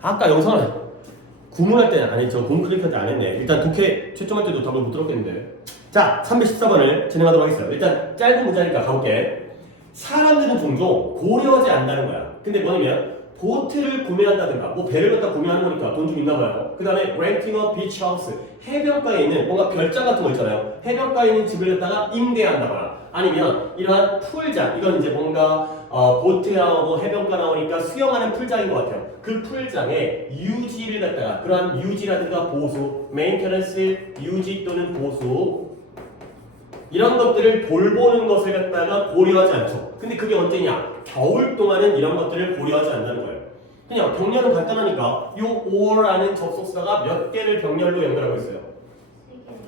아까 영상을 구문할 때는 안 했죠. 공 클릭할 때 안 했네. 일단 독해 채점할 때도 답을 못 들었겠는데. 자, 314번을 진행하도록 하겠습니다. 일단 짧은 문장이니까 가볼게. 사람들은 종종 고려하지 않는다는 거야. 근데 뭐냐면 보트를 구매한다든가 뭐 배를 갖다 구매하는 거니까 돈 좀 있나 봐요. 그 다음에 renting a beach house, 해변가에 있는 뭔가 별장 같은 거 있잖아요. 해변가에 있는 집을 갖다가 임대한다거나 아니면 이러한 풀장, 이건 이제 뭔가 보트 나오고 해변가 나오니까 수영하는 풀장인 것 같아요. 그 풀장에 유지를 갖다가 그러한 유지라든가 보수, 메인테넌스, 유지 또는 보수 이런 것들을 돌보는 것을 갖다가 고려하지 않죠. 근데 그게 언제냐? 겨울 동안은 이런 것들을 고려하지 않는다는 거예요. 그냥 병렬은 간단하니까 이 or라는 접속사가 몇 개를 병렬로 연결하고 있어요.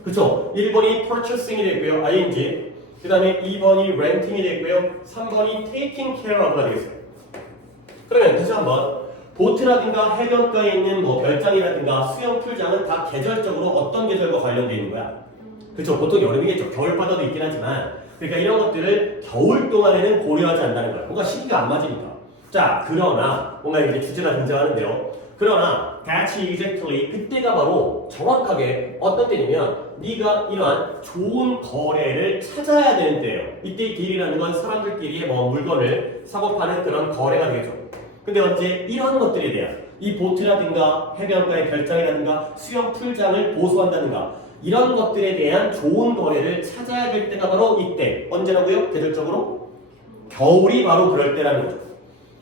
그쵸? 1번이 purchasing이 되고요. ing. 그 다음에 2번이 renting이 되고요. 3번이 taking care of가 되겠어요. 그러면 다시 한번 보트라든가 해변가에 있는 뭐 별장이라든가 수영 풀장은 다 계절적으로 어떤 계절과 관련되어 있는 거야? 그쵸? 보통 여름이겠죠. 겨울바다도 있긴 하지만 그러니까 이런 것들을 겨울 동안에는 고려하지 않는다는 거야. 뭔가 시기가 안 맞으니까. 자, 그러나 뭔가 이제 주제가 등장하는데요. 그러나 that's exactly 그때가 바로 정확하게 어떤 때냐면 네가 이러한 좋은 거래를 찾아야 되는 때예요. 이때 딜이라는 건 사람들끼리 뭐 물건을 사고 파는 그런 거래가 되겠죠. 근데 언제 이런 것들에 대한 이 보트라든가 해변가의 별장이라든가 수영 풀장을 보수한다든가 이런 것들에 대한 좋은 거래를 찾아야 될 때가 바로 이때. 언제라고요? 계절적으로? 겨울이 바로 그럴 때라는 거죠.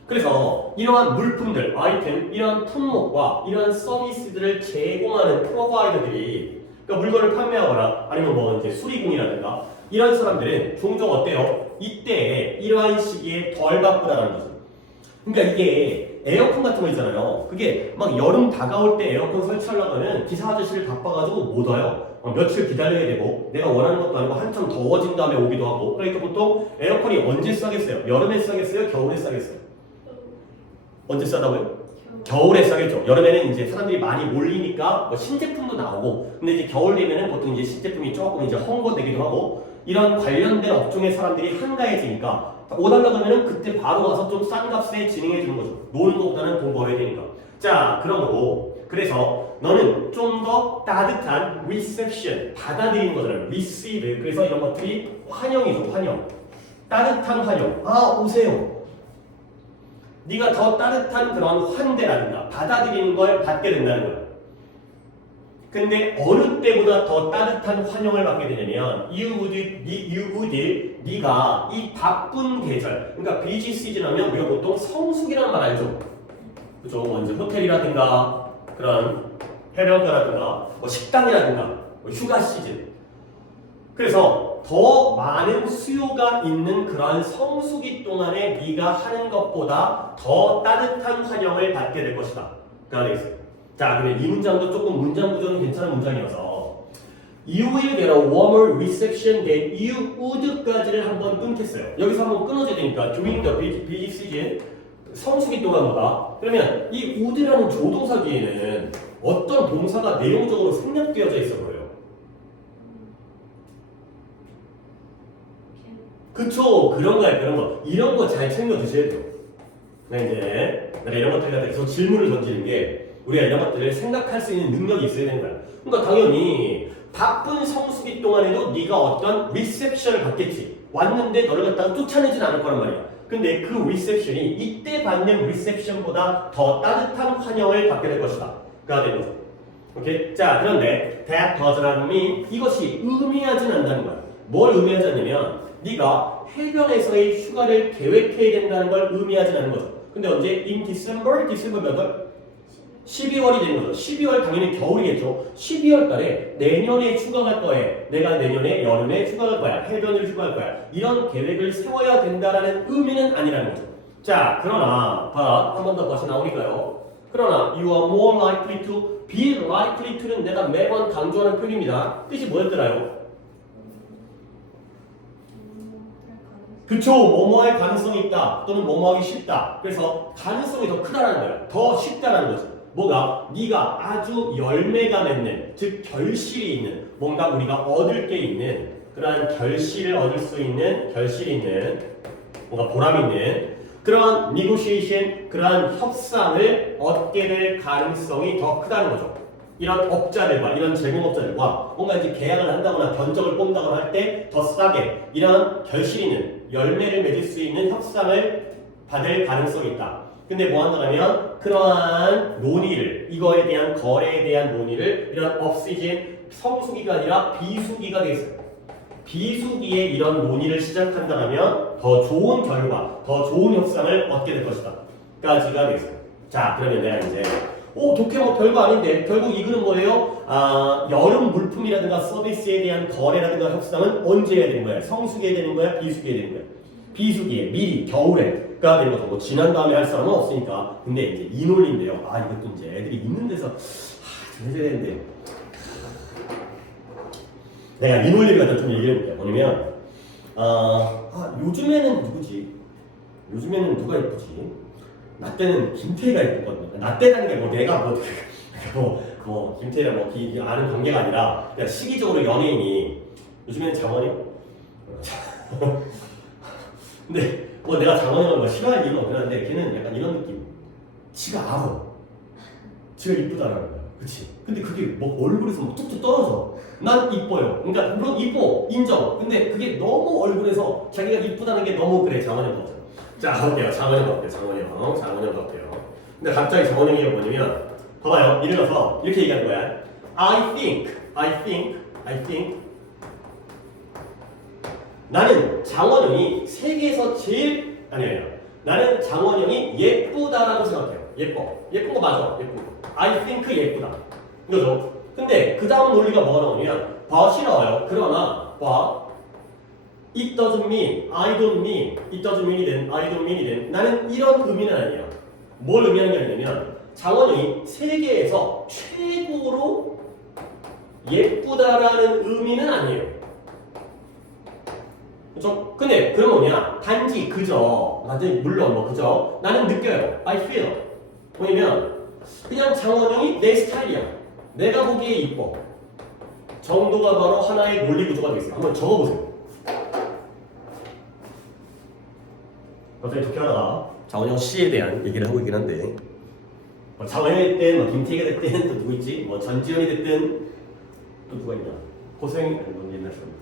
그래서 이러한 물품들, 아이템, 이러한 품목과 이러한 서비스들을 제공하는 프로바이더들이 그러니까 물건을 판매하거나 아니면 뭐 이제 수리공이라든가 이런 사람들은 종종 어때요? 이때에 이러한 시기에 덜 바쁘다는 거죠. 그러니까 이게 에어컨 같은 거 있잖아요. 그게 막 여름 다가올 때 에어컨 설치하려고 하면 기사 아저씨를 바빠가지고 못 와요. 며칠 기다려야 되고 내가 원하는 것도 아니고 한참 더워진 다음에 오기도 하고 그러니까 보통 에어컨이 언제 싸겠어요? 여름에 싸겠어요? 겨울에 싸겠어요? 언제 싸다고요? 겨울에 싸겠죠. 여름에는 이제 사람들이 많이 몰리니까 뭐 신제품도 나오고 근데 이제 겨울 되면은 보통 이제 신제품이 조금 이제 헝거되기도 하고 이런 관련된 업종의 사람들이 한가해지니까 오달라고 하면은 그때 바로 가서 좀 싼 값에 진행해 주는 거죠. 노는 것보다는 돈 벌어야 되니까. 자, 그런 거고. 그래서 너는 좀 더 따뜻한 reception, 받아들이는 거잖아요. receive. 그래서 이런 것들이 환영이죠, 환영. 따뜻한 환영. 아, 오세요. 네가 더 따뜻한 그런 환대라든가 받아들이는 걸 받게 된다는 거야. 근데 어느 때보다 더 따뜻한 환영을 받게 되냐면 네가 이 바쁜 계절, 그러니까 비지 시즌 하면 우리가 보통 성수기라는 말 알죠? 그죠? 먼저 호텔이라든가 그런 해변가라든가 뭐 식당이라든가 뭐 휴가 시즌. 그래서 더 많은 수요가 있는 그러한 성수기 동안에 네가 하는 것보다 더 따뜻한 환영을 받게 될 것이다. 가 되겠어요. 자, 그러면 이 문장도 조금 문장 구조는 괜찮은 문장이어서 You will get a warmer reception than you would까지를 한번 끊겠어요. 여기서 한번 끊어줘야 되니까 during the busy season 성수기 동안보다 그러면 이 would라는 조동사 뒤에는 어떤 동사가 내용적으로 생략되어져 있어 보여요. 그쵸, 그런 거야, 그런 거. 이런 거 잘 챙겨 드셔야 돼요. 이제 내가 이런 것들에 대해서 계속 질문을 던지는 게 우리가 이런 것들을 생각할 수 있는 능력이 있어야 되는 거야. 그러니까 당연히 바쁜 성수기 동안에도 네가 어떤 리셉션을 받겠지. 왔는데 너를 갖다가 쫓아내진 않을 거란 말이야. 근데 그 리셉션이 이때 받는 리셉션보다 더 따뜻한 환영을 받게 될 것이다. 가 되는 거죠. 오케이? 자, 그런데 that does not mean 이것이 의미하진 않는다는 거야. 뭘 의미하지 않냐면 네가 해변에서의 휴가를 계획해야 된다는 걸 의미하진 않는 거죠. 근데 언제? In December? 디셈버 몇 월? 12월이 되는 거죠. 12월 당연히 겨울이겠죠. 12월 달에 내년에 휴가 갈 거야. 내가 내년에 여름에 휴가 갈 거야. 해변을 휴가 갈 거야. 이런 계획을 세워야 된다라는 의미는 아니라는 거죠. 자, 그러나 한 번 더 다시 나오니까요. 그러나 you are more likely to, be likely to는 내가 매번 강조하는 표현입니다. 뜻이 뭐였더라요? 그쵸, 뭐뭐할 가능성이 있다 또는 뭐뭐하기 쉽다. 그래서 가능성이 더 크다라는 거야. 더 쉽다라는 거죠. 뭐가? 네가 아주 열매가 맺는, 즉 결실이 있는, 뭔가 우리가 얻을 게 있는 그러한 결실을 얻을 수 있는, 결실이 있는, 뭔가 보람 있는 그러한 negotiation, 그러한 협상을 얻게 될 가능성이 더 크다는 거죠. 이런 업자들과 이런 제공업자들과 뭔가 이제 계약을 한다거나 견적을 본다거나 할 때 더 싸게 이런 결실 있는 열매를 맺을 수 있는 협상을 받을 가능성이 있다. 근데 뭐 한다면 그러한 논의를 이거에 대한 거래에 대한 논의를 이런 업시즌 성수기가 아니라 비수기가 돼 있어요. 비수기에 이런 논의를 시작한다면 더 좋은 결과, 더 좋은 협상을 얻게 될 것이다. 까지가 돼 있어요. 자, 그러면 내가 이제 독해 뭐 별거 아닌데 결국 이 글은 뭐예요? 여름 물품이라든가 서비스에 대한 거래라든가 협상은 언제 해야 되는 거야? 성수기에 되는 거야? 비수기에 되는 거야? 비수기에 미리 겨울에가 되는 거죠. 뭐 지난 다음에 할 사람은 없으니까. 근데 이제 이 논리인데요. 이것도 이제 애들이 있는 데서 좀 해줘야 되는데 내가 이 논리를 갖다 좀 얘기해 볼게요. 뭐냐면 요즘에는 누구지? 요즘에는 누가 예쁘지? 나 때는 김태희가 예뻤거든요. 나 때라는 게 뭐 내가 김태희랑 아는 관계가 아니라 그냥 시기적으로 연예인이 요즘에는 장원영? 근데 뭐 내가 장원영을 싫어할 이유가 없긴 한데 걔는 약간 이런 느낌. 지가 알아. 지가 이쁘다라는 거야. 그치? 근데 그게 뭐 얼굴에서 막 뚝뚝 떨어져. 난 이뻐요. 그러니까 물론 이뻐. 인정. 근데 그게 너무 얼굴에서 자기가 이쁘다는 게 너무 그래. 장원영 같아. 자, 가볼게요. 장원영 갈게요. 장원영 갈게요. 근데 갑자기 장원영이가 뭐냐면 봐봐요. 일어나서 이렇게 얘기하는 거야. I think 나는 장원영이 세계에서 제일 아니에요. 나는 장원영이 예쁘다라고 생각해요. 예쁜 거 맞아. 예쁜 거. I think 예쁘다. 이거죠. 근데 그 다음 논리가 뭐가 나오냐면 but이 나와요. 그러나 it doesn't mean, I don't mean, it doesn't mean이든 I don't mean이든 나는 이런 의미는 아니야. 뭘 의미하는 게 아니냐면 장원영이 세계에서 최고로 예쁘다라는 의미는 아니에요. 그렇죠? 근데 그건 뭐냐? 단지 그저 물론 그저 나는 느껴요. I feel. 뭐냐면 그냥 장원영이 내 스타일이야. 내가 보기에 이뻐. 정도가 바로 하나의 논리 구조가 되겠어요. 한번 적어보세요. 갑자기 독해하다가 장원영 씨에 대한 얘기를 하고 있긴 한데 장원영이 됐든 김태희가 됐든 또 누구 있지? 전지현이 됐든 또 누가 있냐? 고소영이 아니 옛날 사람.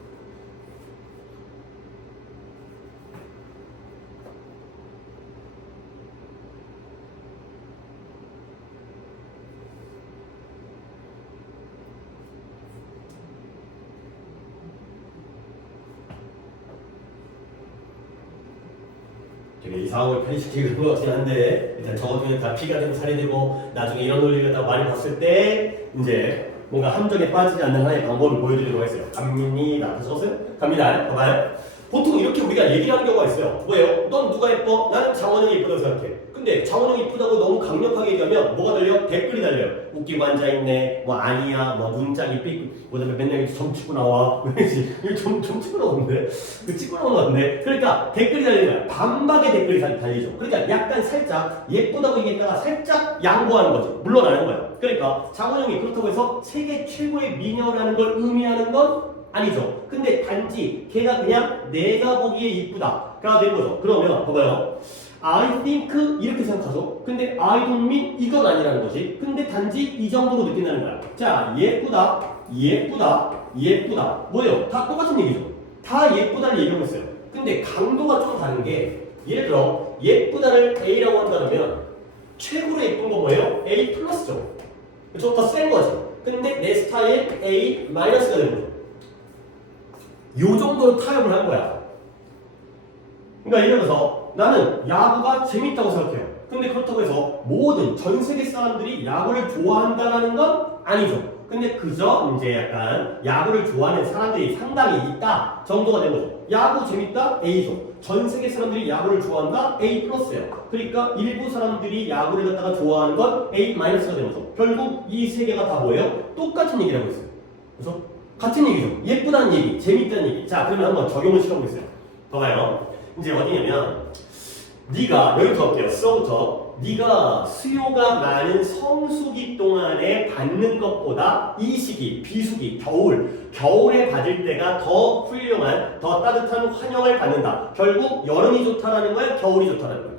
되게 이 상황을 편의시키는 것 같긴 한데 일단 저것들은 다 피가 되고 살이 되고 나중에 이런 논리를 다 많이 봤을 때 이제 뭔가 함정에 빠지지 않는 하나의 방법을 보여드리려고 했어요. 갑니다. 적었어요? 갑니다. 봐봐요. 보통 이렇게 우리가 얘기를 하는 경우가 있어요. 뭐예요? 넌 누가 예뻐? 나는 장원영이 예쁘다고 생각해. 근데 장원영이 예쁘다고 너무 강력하게 얘기하면 뭐가 달려? 댓글이 달려요. 웃기고 앉아있네. 아니야. 눈짝이 삐. 그다음에 맨날 점 치고 나와. 왜지? 점 치고 나오는데? 찍고 나오는 것 같은데? 그러니까 댓글이 달리는 거야. 반박의 댓글이 달리죠. 그러니까 약간 살짝 예쁘다고 얘기했다가 살짝 양보하는 거지. 물러나는 거야. 그러니까 장원영이 그렇다고 해서 세계 최고의 미녀라는 걸 의미하는 건 아니죠. 근데 단지 걔가 그냥 내가 보기에 이쁘다가 된 거죠. 그러면 봐봐요. I think 이렇게 생각하죠. 근데 I don't mean 이건 아니라는 거지. 근데 단지 이 정도로 느낀다는 거야. 자, 예쁘다. 뭐예요? 다 똑같은 얘기죠. 다 예쁘다를 얘기하고 있어요. 근데 강도가 좀 다른 게 예를 들어 예쁘다를 A라고 한다면 최고로 예쁜 거 뭐예요? A 플러스죠. 그렇죠? 더 센 거지. 근데 내 스타일 A 마이너스가 되는 거죠. 요 정도로 타협을 한 거야. 그러니까 예를 들어서 나는 야구가 재밌다고 생각해요. 근데 그렇다고 해서 모든 전 세계 사람들이 야구를 좋아한다는 건 아니죠. 근데 그저 이제 약간 야구를 좋아하는 사람들이 상당히 있다 정도가 된 거죠. 야구 재밌다? A죠. 전 세계 사람들이 야구를 좋아한다? A 플러스예요. 그러니까 일부 사람들이 야구를 갖다가 좋아하는 건 A 마이너스가 되는 거죠. 결국 이 세 개가 다 뭐예요? 똑같은 얘기를 하고 있어요. 그래서 같은 얘기죠. 예쁘다는 얘기, 재밌다는 얘기. 자, 그러면 한번 적용을 시켜보겠어요. 봐봐요. 이제 어디냐면 네가 여기부터 할게요. 서부터 네가 수요가 많은 성수기 동안에 받는 것보다 이 시기, 비수기, 겨울에 받을 때가 더 훌륭한, 더 따뜻한 환영을 받는다. 결국 여름이 좋다라는 거야, 겨울이 좋다라는 거야.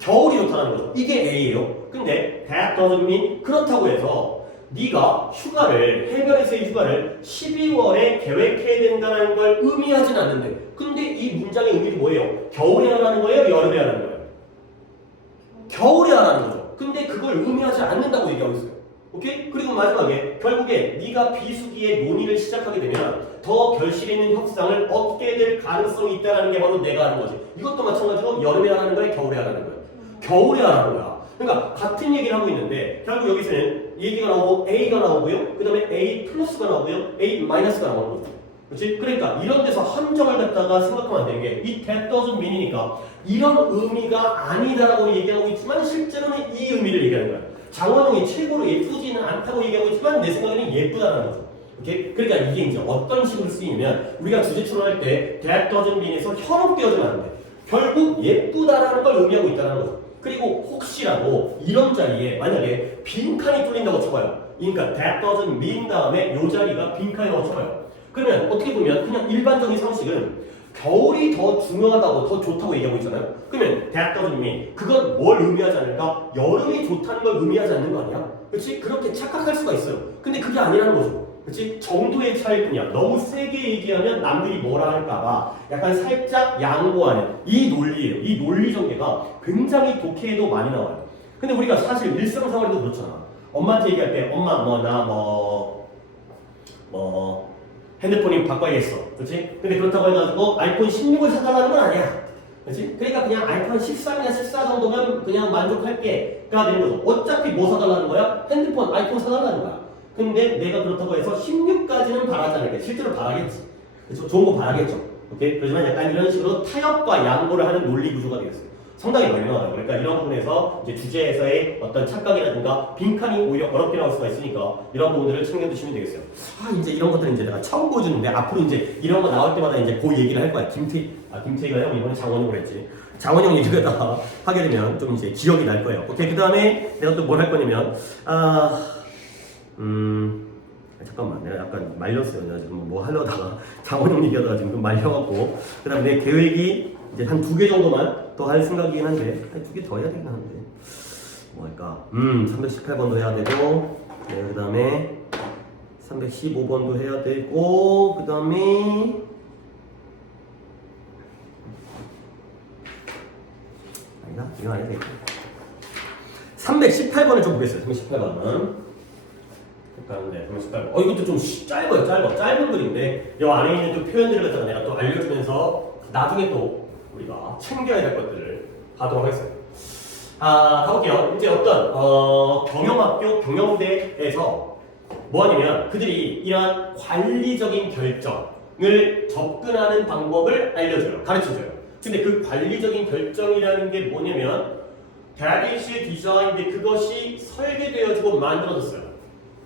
겨울이 좋다는 거죠. 이게 A예요. 근데 that doesn't mean 그렇다고 해서 네가 휴가를 해변에서의 휴가를 12월에 계획해야 된다는 걸 의미하진 않는데 근데 이 문장의 의미는 뭐예요? 겨울에 하라는 거예요? 여름에 하라는 거예요? 겨울에 하라는 거죠. 근데 그걸 의미하지 않는다고 얘기하고 있어요. 오케이? 그리고 마지막에 결국에 네가 비수기에 논의를 시작하게 되면 더 결실 있는 협상을 얻게 될 가능성이 있다는 게 바로 내가 하는 거지. 이것도 마찬가지로 여름에 하라는 거야? 겨울에 하라는 거야? 겨울에 하라는 거야. 그러니까 같은 얘기를 하고 있는데 결국 여기서는 얘기가 나오고 A가 나오고요. 그 다음에 A 플러스가 나오고요. A 마이너스가 나오는 거죠. 그렇지? 그러니까 이런 데서 함정을 갖다가 생각하면 안 되는 게 이 that doesn't mean이니까 이런 의미가 아니다라고 얘기하고 있지만 실제로는 이 의미를 얘기하는 거야. 장원영이 최고로 예쁘지는 않다고 얘기하고 있지만 내 생각에는 예쁘다라는 거죠. 오케이? 그러니까 이게 이제 어떤 식으로 쓰이냐면 우리가 주제 추론할 때 that doesn't mean에서 혀로 띄워주면 안 돼. 결국 예쁘다라는 걸 의미하고 있다는 거죠. 그리고 혹시라도 이런 자리에 만약에 빈칸이 뚫린다고 쳐봐요. 그러니까 that doesn't mean 다음에 이 자리가 빈칸이라고 쳐봐요. 그러면 어떻게 보면 그냥 일반적인 상식은 겨울이 더 중요하다고 더 좋다고 얘기하고 있잖아요. 그러면 that doesn't mean 그건 뭘 의미하지 않을까? 여름이 좋다는 걸 의미하지 않는 거 아니야? 그렇지? 그렇게 착각할 수가 있어요. 근데 그게 아니라는 거죠. 그렇지? 정도의 차이일 뿐이야. 너무 세게 얘기하면 남들이 뭐라 할까봐 약간 살짝 양보하는 이 논리예요. 이 논리 전개가 굉장히 독해에도 많이 나와요. 근데 우리가 사실 일상생활에도 그렇잖아. 엄마한테 얘기할 때 엄마 핸드폰이 바꿔야겠어. 그렇지? 근데 그렇다고 해가지고 아이폰 16을 사달라는 건 아니야. 그렇지? 그러니까 그냥 아이폰 13이나 14 정도면 그냥 만족할게가 되는 거죠. 어차피 뭐 사달라는 거야? 핸드폰, 아이폰 사달라는 거야. 근데 내가 그렇다고 해서 16까지는 바라지 않을게. 실제로 바라겠지. 그렇죠? 좋은 거 바라겠죠. 오케이? 그렇지만 약간 이런 식으로 타협과 양보를 하는 논리 구조가 되겠어요. 상당히 많이 나와요. 그러니까 이런 부분에서 이제 주제에서의 어떤 착각이라든가 빈칸이 오히려 어렵게 나올 수가 있으니까 이런 부분들을 챙겨두시면 되겠어요. 이제 이런 것들은 이제 내가 처음 보여주는데 앞으로 이제 이런 거 나올 때마다 이제 그 얘기를 할 거야. 김태희가 형 이번에 장원영을 했지. 장원영 얘기를 다 하게 되면 좀 이제 기억이 날 거예요. 오케이. 그 다음에 내가 또 뭘 할 거냐면 잠깐만 내가 약간 말렸어요. 내가 지금 뭐 하려다가 장원영 얘기하다가 지금 좀 말려갖고 그 다음에 내 계획이 이제 한 2개 정도만 더 할 생각이긴 한데 한 2개 더 해야 되긴 한데 뭐 할까? 318번도 해야 되고 네, 그 다음에 315번도 해야 되고 그 다음에 아니다 이거 안 해도 되겠다. 318번을 좀 보겠어요. 318번은 네, 318번. 이것도 좀 짧아요. 짧은 글인데 이 안에 있는 좀 표현들을 갖다가 내가 또 알려주면서 나중에 또 우리가 챙겨야 될 것들을 하도록 하겠습니다. 가볼게요. 이제 어떤 경영학교 경영대에서 뭐 하냐면 그들이 이러한 관리적인 결정을 접근하는 방법을 알려줘요. 가르쳐줘요. 근데 그 관리적인 결정이라는 게 뭐냐면 that is designed, 그것이 설계되어지고 만들어졌어요.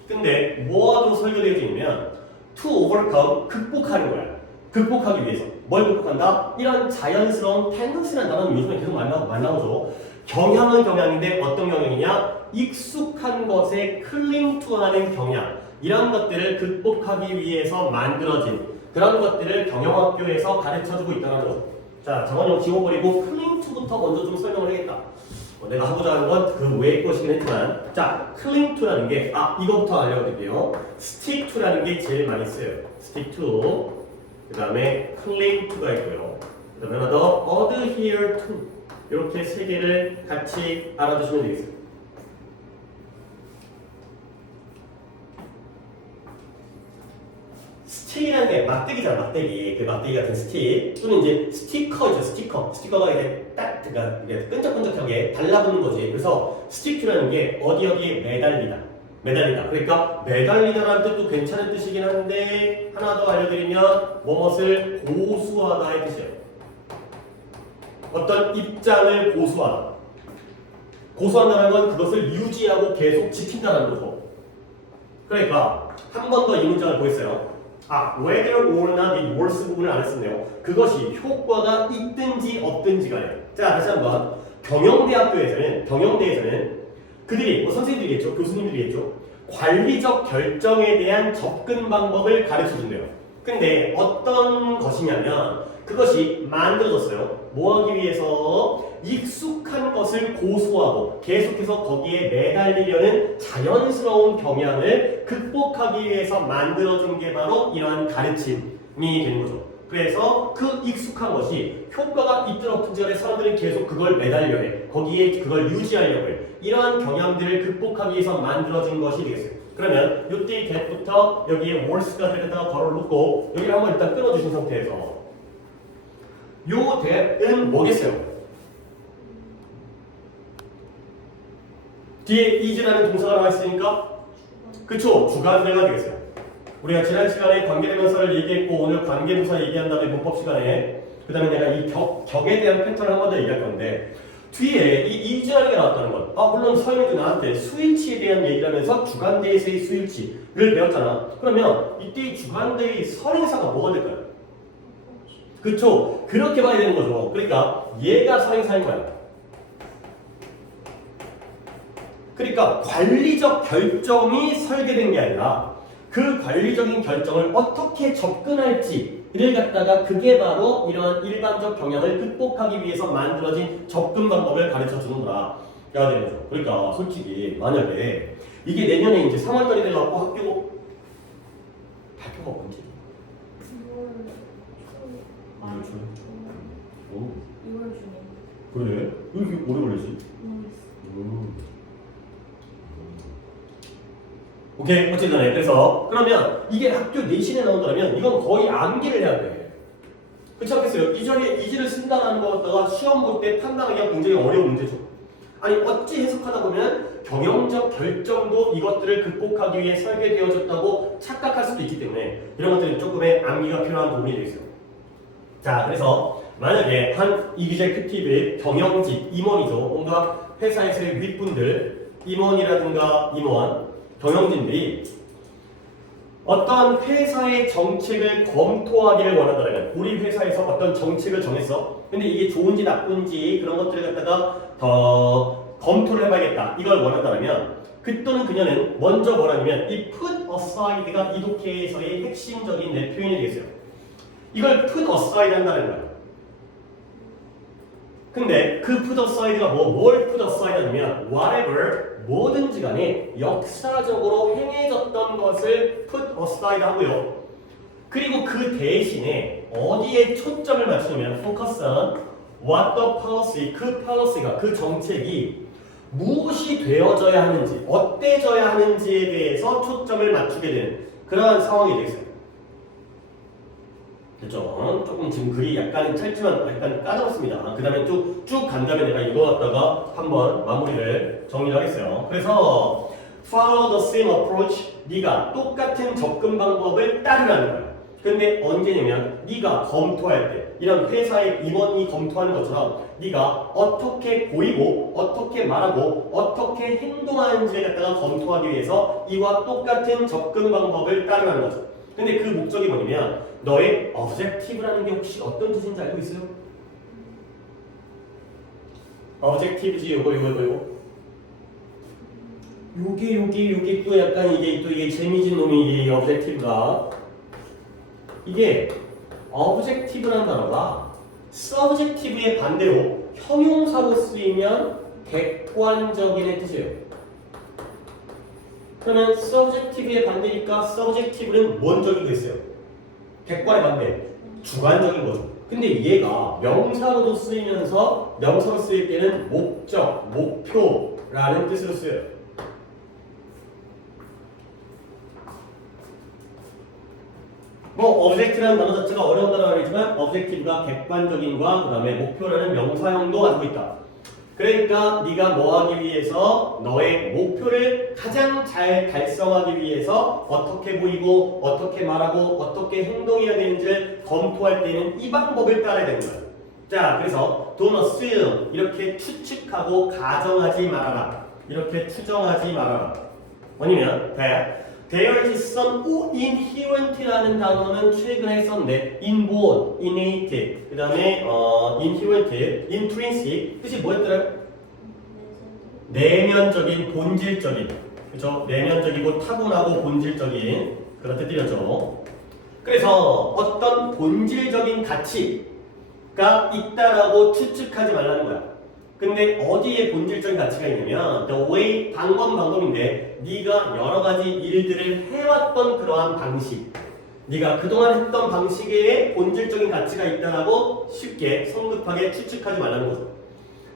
근데 뭐하고 설계되어지냐면 to overcome, 극복하는 거야. 극복하기 위해서. 뭘 극복한다? 이런 자연스러운 텐던스라는 단어는 요즘에 계속 만나오죠. 경향은 경향인데 어떤 경향이냐? 익숙한 것에 클링 투하는 경향. 이런 것들을 극복하기 위해서 만들어진 그런 것들을 경영학교에서 가르쳐주고 있다는 거죠. 자, 장원영 지워버리고 클링 투부터 먼저 좀 설명을 하겠다. 내가 하고자 하는 건 그 외의 것이긴 했지만 자, cling to라는 게 이거부터 알려드릴게요. stick to라는 게 제일 많이 써요. stick to 그 다음에 cling to가 있고요. 그 다음에 하나 더 adhere to 이렇게 세 개를 같이 알아두시면 되겠습니다. 스틱이라는 게 막대기잖아, 막대기. 그 막대기 같은 스틱. 또는 이제 스티커죠, 스티커. 스티커가 이렇게 딱, 그러니까 이게 끈적끈적하게 달라붙는 거지. 그래서 스틱이라는 게 어디에 매달리다. 그러니까 매달리다라는 뜻도 괜찮은 뜻이긴 한데 하나 더 알려드리면 무엇을 고수하다의 뜻이에요. 어떤 입장을 고수하다. 고수한다는 건 그것을 유지하고 계속 지킨다는 거죠. 그러니까 한 번 더 이 문장을 보겠어요. whether or not it works 부분을 안 했었네요. 그것이 효과가 있든지 없든지 간에. 자, 다시 한번. 경영대에서는 그들이, 선생님들이겠죠. 교수님들이겠죠. 관리적 결정에 대한 접근 방법을 가르쳐 준대요. 근데 어떤 것이냐면 그것이 만들어졌어요. 뭐 하기 위해서? 익숙한 것을 고수하고 계속해서 거기에 매달리려는 자연스러운 경향을 극복하기 위해서 만들어진 게 바로 이러한 가르침이 되는 거죠. 그래서 그 익숙한 것이 효과가 있든 없든지 간에 사람들은 계속 그걸 매달려 해. 거기에 그걸 유지하려고 해. 이러한 경향들을 극복하기 위해서 만들어진 것이 되겠어요. 그러면 이때 get부터 여기에 wals가 들어가다가 괄호를 놓고 여기를 한번 일단 끊어주신 상태에서 요 that은 뭐겠어요? 뒤에 is라는 동사가 나와 있으니까 그쵸? 주관대가 되겠어요. 우리가 지난 시간에 관계대명사를 얘기했고 오늘 관계부사 얘기한 다음에 문법 시간에 그 다음에 내가 이 격에 대한 패턴을 한 번 더 얘기할 건데 뒤에 이 is라는 게 나왔다는 건 물론 서영이도 나한테 수일치에 대한 얘기를 하면서 주관대에서의 수일치를 배웠잖아. 그러면 이때 이 주관대의 선행사가 뭐가 될까요? 그쵸? 그렇게 봐야 되는 거죠. 그러니까 얘가 선행사인 거야. 그러니까 관리적 결정이 설계된 게 아니라 그 관리적인 결정을 어떻게 접근할지를 갖다가 그게 바로 이런 일반적 경향을 극복하기 위해서 만들어진 접근 방법을 가르쳐 주는 거라. 해야 되는 거죠. 그러니까 솔직히 만약에 이게 내년에 이제 3월달이 돼갖고 발표가 언제? 2월 중. 2월 중에. 그래? 왜 이렇게 오래 걸리지? 오케이, 어쨌든 간에 그래서 그러면 이게 학교 내신에 나온다면 이건 거의 암기를 해야 돼. 그렇지 않겠어요? 이 자리에 이지를 쓴다는 거 갖다가 시험 볼 때 판단하기가 굉장히 어려운 문제죠. 아니 어찌 해석하다 보면 경영적 결정도 이것들을 극복하기 위해 설계되어졌다고 착각할 수도 있기 때문에 이런 것들은 조금의 암기가 필요한 부분이 되겠어요. 자, 그래서 만약에 한 이기제큐티브의 경영직 임원이죠. 뭔가 회사에서의 윗분들 임원이라든가 임원 경영진들이 어떤 회사의 정책을 검토하기를 원한다면 우리 회사에서 어떤 정책을 정했어. 근데 이게 좋은지 나쁜지 그런 것들을 갖다가 더 검토를 해봐야겠다. 이걸 원한다면 또는 그녀는 먼저 뭐라냐면 이 put aside가 이 독해에서의 핵심적인 내 표현이 되겠어요. 이걸 put aside 한다는 거야. 근데 그 put aside가 뭘 put aside 하냐면 whatever 뭐든지 간에 역사적으로 행해졌던 것을 put aside 하고요. 그리고 그 대신에 어디에 초점을 맞추냐면 focus on what the policy, 그 policy가 그 정책이 무엇이 되어져야 하는지 어때져야 하는지에 대해서 초점을 맞추게 되는 그러한 상황이 되겠어요. 그렇죠? 조금 지금 글이 약간 짧지만 약간 까다롭습니다. 그 다음에 쭉 간다음에 내가 이거 갖다가 한번 마무리를 정리를 하겠어요. 그래서 follow the same approach, 네가 똑같은 접근 방법을 따르라는 거야. 근데 언제냐면 네가 검토할 때 이런 회사의 임원이 검토하는 것처럼 네가 어떻게 보이고 어떻게 말하고 어떻게 행동하는지를 갖다가 검토하기 위해서 이와 똑같은 접근 방법을 따르라는 거죠. 근데 그 목적이 뭐냐면 너의 objective라는 게 혹시 어떤 뜻인지 알고 있어요? objective지 요거 요게 또 약간 이게 재미진 놈이 이 objective가 이게 objective라는 단어가 subjective의 반대로 형용사로 쓰이면 객관적인의 뜻이에요. 그러면 subjective의 반대니까 subjective는 뭔적이고 있어요? 객관의 반대, 주관적인 거죠. 근데 얘가 명사로도 쓰이면서 명사로 쓰일 때는 목적, 목표라는 뜻으로 쓰여요. object라는 단어 자체가 어려운 단어가 아니지만 objective가 객관적인과 그 다음에 목표라는 명사형도 가지고 있다. 그러니까 네가 뭐 하기 위해서 너의 목표를 가장 잘 달성하기 위해서 어떻게 보이고 어떻게 말하고 어떻게 행동해야 되는지를 검토할 때는 이 방법을 따라야 되는 거예요. 자, 그래서 don't assume 이렇게 추측하고 가정하지 말아라. 이렇게 추정하지 말아라. 뭐냐면 there is some inherent라는 단어는 최근에 썼는데 inborn, innate, 그 다음에 inherent, intrinsic 뜻이 뭐였더라고요? 내면적인, 본질적인 그렇죠? 내면적이고 타고나고 본질적인 그런 뜻들이었죠. 그래서 어떤 본질적인 가치가 있다라고 추측하지 말라는 거야. 근데 어디에 본질적인 가치가 있냐면 the way 방법인데 네가 여러 가지 일들을 해왔던 그러한 방식, 네가 그동안 했던 방식에 본질적인 가치가 있다라고 쉽게 성급하게 추측하지 말라는 거죠.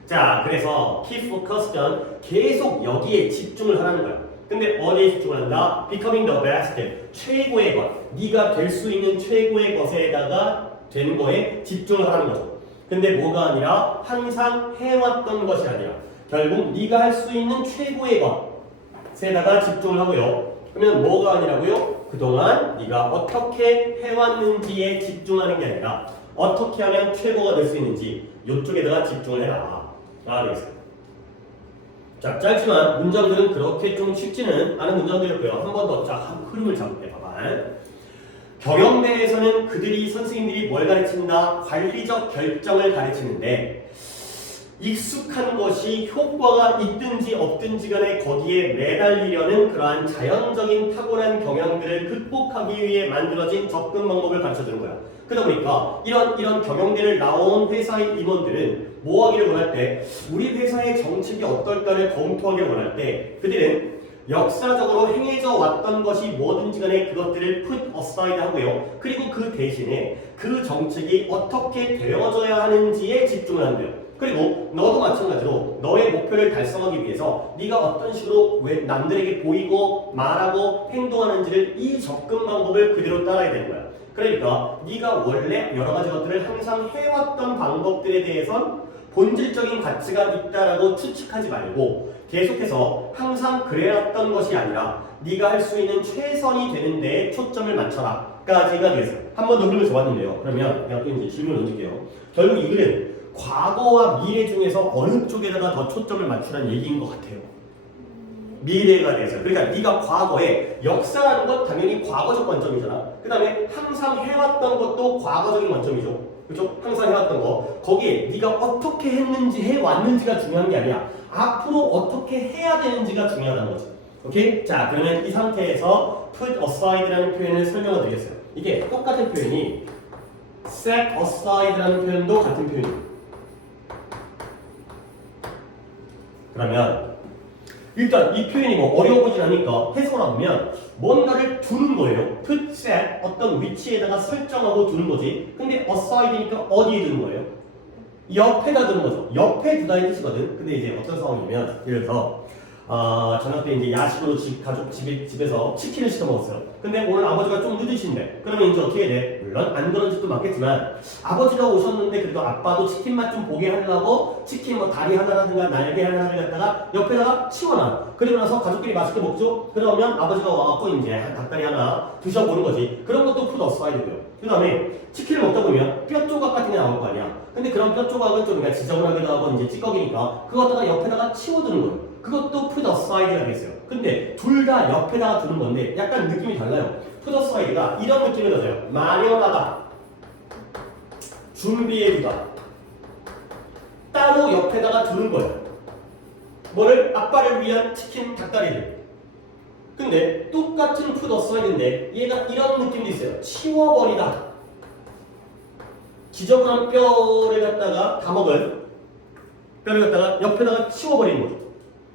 자, 그래서 keep focused on 계속 여기에 집중을 하라는 거야. 근데 어디에 집중을 한다? becoming the best, 최고의 것, 네가 될 수 있는 최고의 것에다가 되는 거에 집중을 하라는 거죠. 근데 뭐가 아니라 항상 해왔던 것이 아니라 결국 네가 할 수 있는 최고의 것에다가 집중을 하고요. 그러면 뭐가 아니라고요? 그동안 네가 어떻게 해왔는지에 집중하는 게 아니라 어떻게 하면 최고가 될 수 있는지 이쪽에다가 집중을 해라. 되겠습니다. 자, 짧지만 문장들은 그렇게 좀 쉽지는 않은 문장들이었고요. 한 번 더 쫙 흐름을 잡을게요. 봐봐. 경영대에서는 그들이 선생님들이 뭘 가르친다? 관리적 결정을 가르치는데 익숙한 것이 효과가 있든지 없든지 간에 거기에 매달리려는 그러한 자연적인 탁월한 경향들을 극복하기 위해 만들어진 접근 방법을 가르쳐주는 거야. 그러다 보니까 이런 경영대를 나온 회사의 임원들은 뭐 하기를 원할 때 우리 회사의 정책이 어떨까를 검토하기를 원할 때 그들은 역사적으로 행해져 왔던 것이 뭐든지 간에 그것들을 put aside 하고요. 그리고 그 대신에 그 정책이 어떻게 되어져야 하는지에 집중을 한대요. 그리고 너도 마찬가지로 너의 목표를 달성하기 위해서 네가 어떤 식으로 왜 남들에게 보이고 말하고 행동하는지를 이 접근 방법을 그대로 따라야 되는 거야. 그러니까 네가 원래 여러 가지 것들을 항상 해왔던 방법들에 대해선 본질적인 가치가 있다라고 추측하지 말고 계속해서 항상 그래왔던 것이 아니라 네가 할 수 있는 최선이 되는 데에 초점을 맞춰라 까지가 되겠어요. 한 번 더 흐름을 좋았는데요. 그러면 내가 또 이제 질문을 던질게요. 결국 이 글은 과거와 미래 중에서 어느 쪽에다가 더 초점을 맞추라는 얘기인 것 같아요. 미래가 돼서. 그러니까 네가 과거에 역사라는 건 당연히 과거적 관점이잖아. 그 다음에 항상 해왔던 것도 과거적인 관점이죠. 그렇죠? 항상 해왔던 거. 거기에 네가 어떻게 했는지 해왔는지가 중요한 게 아니라 앞으로 어떻게 해야 되는지가 중요하다는 거지. 오케이? 자, 그러면 이 상태에서 put aside라는 표현을 설명을 드리겠어요. 이게 똑같은 표현이 set aside라는 표현도 같은 표현이에요. 그러면 일단 이 표현이 뭐 어려워 보진 않으니까 해석을 하면 뭔가를 두는 거예요. put set 어떤 위치에다가 설정하고 두는 거지. 근데 aside니까 어디에 두는 거예요? 옆에다 두는 거죠. 옆에 두다의 뜻이거든. 근데 이제 어떤 상황이냐면 예를 들어서 저녁 때 이제 야식으로 가족 집에서 치킨을 시켜 먹었어요. 근데 오늘 아버지가 좀 늦으신데 그러면 이제 어떻게 돼? 물론 안 그런 집도 많겠지만 아버지가 오셨는데 그래도 아빠도 치킨 맛 좀 보게 하려고 치킨 뭐 다리 하나라든가 날개 하나를 갖다가 옆에다가 치워놔. 그리고 나서 가족끼리 맛있게 먹죠? 그러면 아버지가 와갖고 이제 닭다리 하나 드셔보는 거지. 그런 것도 put aside고요. 그 다음에 치킨을 먹다 보면 뼈 조각 같은 게 나올 거 아니야. 근데 그런 뼈 조각은 좀 지저분하기도 하고 이제 찌꺼기니까 그거 갖다가 옆에다가 치워두는 거예요. 그것도 put aside가 되겠어요. 근데 둘 다 옆에다가 두는 건데 약간 느낌이 달라요. put aside가 이런 느낌을 가져요. 마련하다, 준비해두다, 따로 옆에다가 두는 거예요. 뭐를? 아빠를 위한 치킨 닭다리를. 근데 똑같은 put aside인데 얘가 이런 느낌도 있어요. 치워버리다. 지저분한 뼈를 갖다가 다 먹은 뼈를 갖다가 옆에다가 치워버리는 거죠.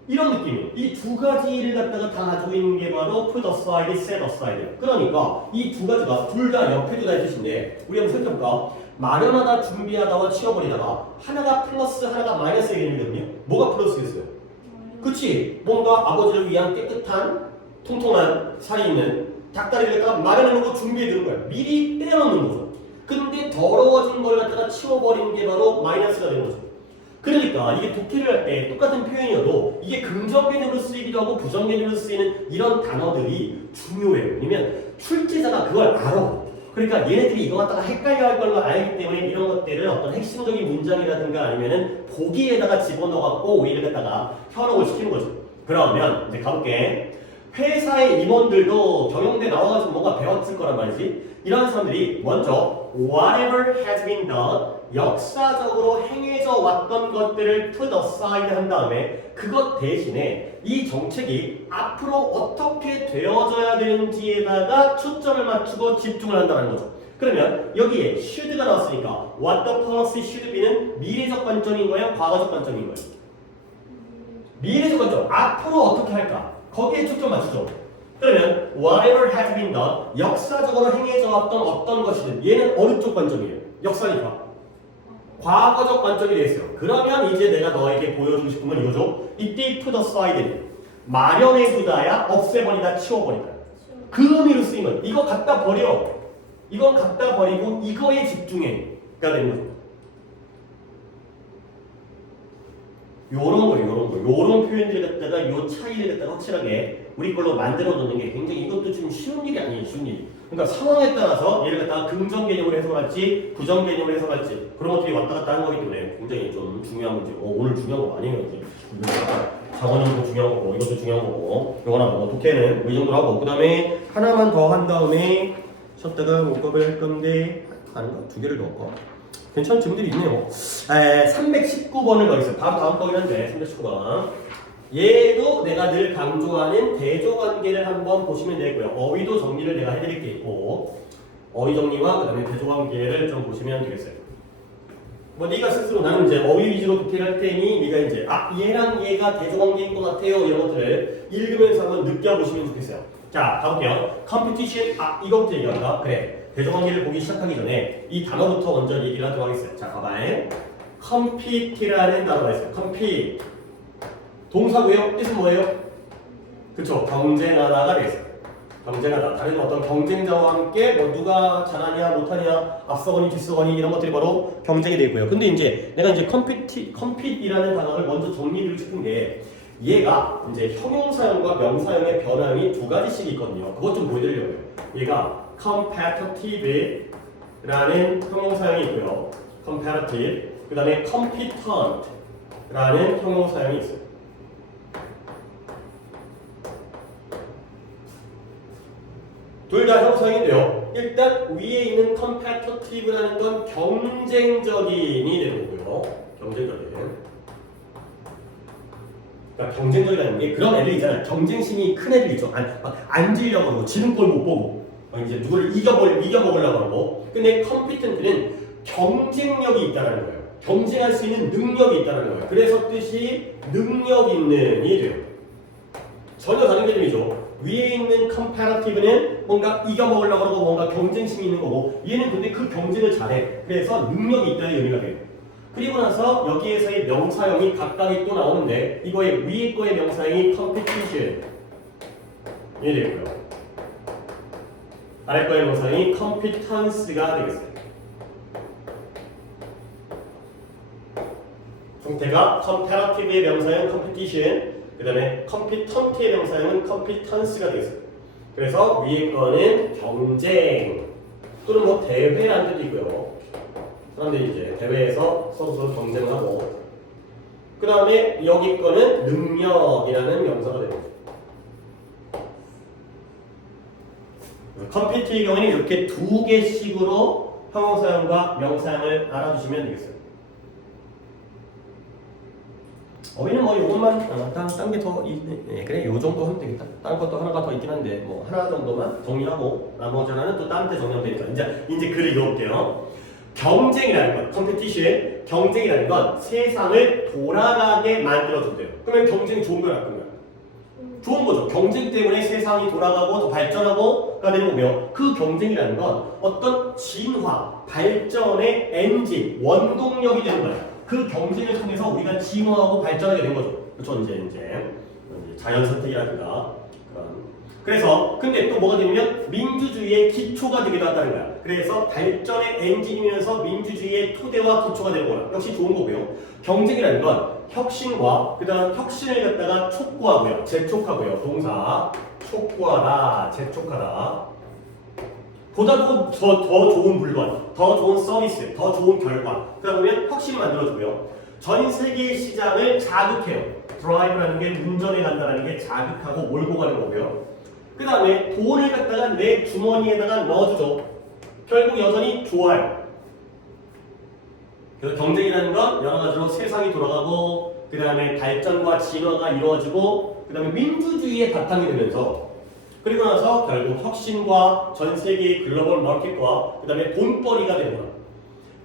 이런 느낌이에요. 이 두 가지를 갖다가 다 가지고 있는 게 바로 put aside, set aside예요. 그러니까 이 두 가지가 둘 다 옆에 두다의 뜻인데 우리 한번 생각해볼까? 마련하다, 준비하다와 치워버리다가 하나가 플러스, 하나가 마이너스의 개념이거든요. 뭐가 플러스겠어요? 그치? 뭔가 아버지를 위한 깨끗한, 통통한 살이 있는 닭다리를 갖다가 마련해놓고 준비해두는 거야. 미리 떼어놓는 거죠. 근데 더러워진 걸 갖다가 치워버리는 게 바로 마이너스가 되는 거죠. 그러니까 이게 독해를 할 때 똑같은 표현이어도 이게 긍정 개념으로 쓰이기도 하고 부정 개념으로 쓰이는 이런 단어들이 중요해요. 왜냐면 출제자가 그걸 알아. 그러니까 얘네들이 이거 갖다가 헷갈려 할 걸로 알기 때문에 이런 것들을 어떤 핵심적인 문장이라든가 아니면은 보기에다가 집어넣어갖고 우리를 갖다가 현혹을 시키는 거죠. 그러면 이제 가볼게. 회사의 임원들도 경영대 나와가지고 뭔가 배웠을 거란 말이지. 이런 사람들이 먼저 whatever has been done, 역사적으로 행해져 왔던 것들을 put aside 한 다음에 그것 대신에 이 정책이 앞으로 어떻게 되어져야 되는지에다가 초점을 맞추고 집중을 한다는 거죠. 그러면 여기에 should가 나왔으니까 what the policy should be는 미래적 관점인 거예요? 과거적 관점인 거예요? 미래적 관점. 앞으로 어떻게 할까? 거기에 초점 맞추죠. 그러면 whatever has been done, 역사적으로 행해져 왔던 어떤 것이든 얘는 어느 쪽 관점이에요? 역사니까. 과거적 관점이 되겠어요. 그러면 이제 내가 너에게 보여주고 싶은 건 이거죠. 이때 put aside, 마련해두다야 없애버리다 치워버리다. 그 의미로 쓰인 건 이거 갖다 버려. 이건 갖다 버리고 이거에 집중해가 되는 거죠. 요런 표현들 갖다가 요 차이를 갖다가 확실하게 우리 걸로 만들어 놓는 게 굉장히 이것도 좀 쉬운 일이 아니에요. 쉬운 일이. 그러니까 상황에 따라서 얘를 갖다가 긍정 개념으로 해석할지 부정 개념으로 해석할지 그런 것들이 왔다 갔다 하는 거기 때문에 굉장히 좀 중요한 문제. 오늘 중요한 거 아니에요. 작원형도 중요한 거고 이것도 중요한 거고 요거나 뭐 독해는 이 정도로 하고 그 다음에 하나만 더 한 다음에 쉬었다가 문법을 할 건데 아닌가? 두 개를 더 할까? 괜찮은 질문들이 있네요. 319번을 더 있어요. 바로 다음 거긴 한데 319번. 얘도 내가 늘 강조하는 대조관계를 한번 보시면 되고요. 어휘도 정리를 내가 해드릴 게 있고 어휘 정리와 그 다음에 대조관계를 좀 보시면 되겠어요. 뭐 네가 스스로 나는 이제 어휘 위주로 독해를 할 테니 네가 이제 얘랑 얘가 대조관계인 것 같아요 이런 것들을 읽으면서 한번 느껴보시면 좋겠어요. 자 가볼게요. 컴피티션 이거부터 얘기한다. 그래. 대조관계를 보기 시작하기 전에 이 단어부터 먼저 얘기를 하도록 하겠어요. 자, 봐봐요. compete라는 단어가 있어요. compete. 동사고요. 뜻은 뭐예요? 그쵸. 경쟁하다가 되겠어요. 경쟁하다. 다른 어떤 경쟁자와 함께 뭐 누가 잘하냐, 못하냐, 앞서거니, 뒤서거니 이런 것들이 바로 경쟁이 되고요. 근데 이제 내가 이제 compete이라는 단어를 먼저 정리를 싶은 게 얘가 이제 형용사형과 명사형의 변형이 두 가지씩 있거든요. 그것 좀 보여드리려고요. 얘가 competitive 라는 형용사형이 있고요. competitive 그 다음에 competent 라는 형용사형이 있어요. 둘 다 형용사형인데요. 일단 위에 있는 competitive라는 건 경쟁적인이 되는 거고요. 경쟁적인. 그러니까 경쟁적이라는 게 그런 애들 있잖아요. 경쟁심이 큰 애들 있죠. 막 앉으려고 하고 지는 꼴 못 보고 이제 누구를 이겨먹으려고 하고. 근데 컴피턴트는 경쟁력이 있다는 거예요. 경쟁할 수 있는 능력이 있다는 거예요. 그래서 뜻이 능력 있는이 돼요. 전혀 다른 개념이죠. 위에 있는 컴패러티브는 뭔가 이겨먹으려고 하고 뭔가 경쟁심이 있는 거고 얘는 근데 그 경쟁을 잘해. 그래서 능력이 있다는 의미가 돼요. 그리고 나서 여기에서의 명사형이 각각이 또 나오는데 이거의 위에 거의 명사형이 competition 이 되고요. 아래 거의 명사형이 competence가 되겠어요. 형태가 comparative의 명사형 competition, 그 다음에 competent의 명사형은 competence가 되겠어요. 그래서 위에 거는 경쟁 또는 뭐 대회라는 뜻도 있고요. 사람들이 이제 대회에서 서로 경쟁하고 그 다음에 여기 거는 능력이라는 명사가 되는 거죠. 컴피트의 경우에는 이렇게 두 개씩으로 형용사형과 명사형을 알아두시면 되겠어요. 어휘는 뭐 요것만 딴 게 더 있네. 그래 요 정도 하면 되겠다. 다른 것도 하나가 더 있긴 한데 뭐 하나 정도만 정리하고 나머지 하나는 또 다른 데 정리하면 되니까 이제 글을 읽어볼게요. 경쟁이라는 건 컴피티션 경쟁이라는 건 세상을 돌아가게 만들어준대요. 그러면 경쟁이 좋은 거야 나쁜 거야? 좋은 거죠. 경쟁 때문에 세상이 돌아가고 더 발전하고가 되는 거고요. 그 경쟁이라는 건 어떤 진화, 발전의 엔진, 원동력이 되는 거예요. 그 경쟁을 통해서 우리가 진화하고 발전하게 된 거죠. 그렇죠? 이제 자연 선택이라든가 그래서 근데 또 뭐가 되냐면 민주주의의 기초가 되기도 한다는 거야. 그래서 발전의 엔진이면서 민주주의의 토대와 기초가 되는 거야. 역시 좋은 거고요. 경쟁이라는 건 혁신과 그다음 혁신을 갖다가 촉구하고요. 재촉하고요. 동사 촉구하다, 재촉하다. 보다 더 좋은 물건, 더 좋은 서비스, 더 좋은 결과. 그러다 보면 혁신을 만들어주고요. 전 세계 시장을 자극해요. 드라이브라는 게 운전해 간다는 게 자극하고 몰고 가는 거고요. 그 다음에 돈을 갖다가 내 주머니에다가 넣어주죠. 결국 여전히 좋아요. 그래서 경쟁이라는 건 여러 가지로 세상이 돌아가고 그 다음에 발전과 진화가 이루어지고 그 다음에 민주주의의 바탕이 되면서 그리고 나서 결국 혁신과 전 세계의 글로벌 마켓과 그 다음에 돈벌이가 되는 거야.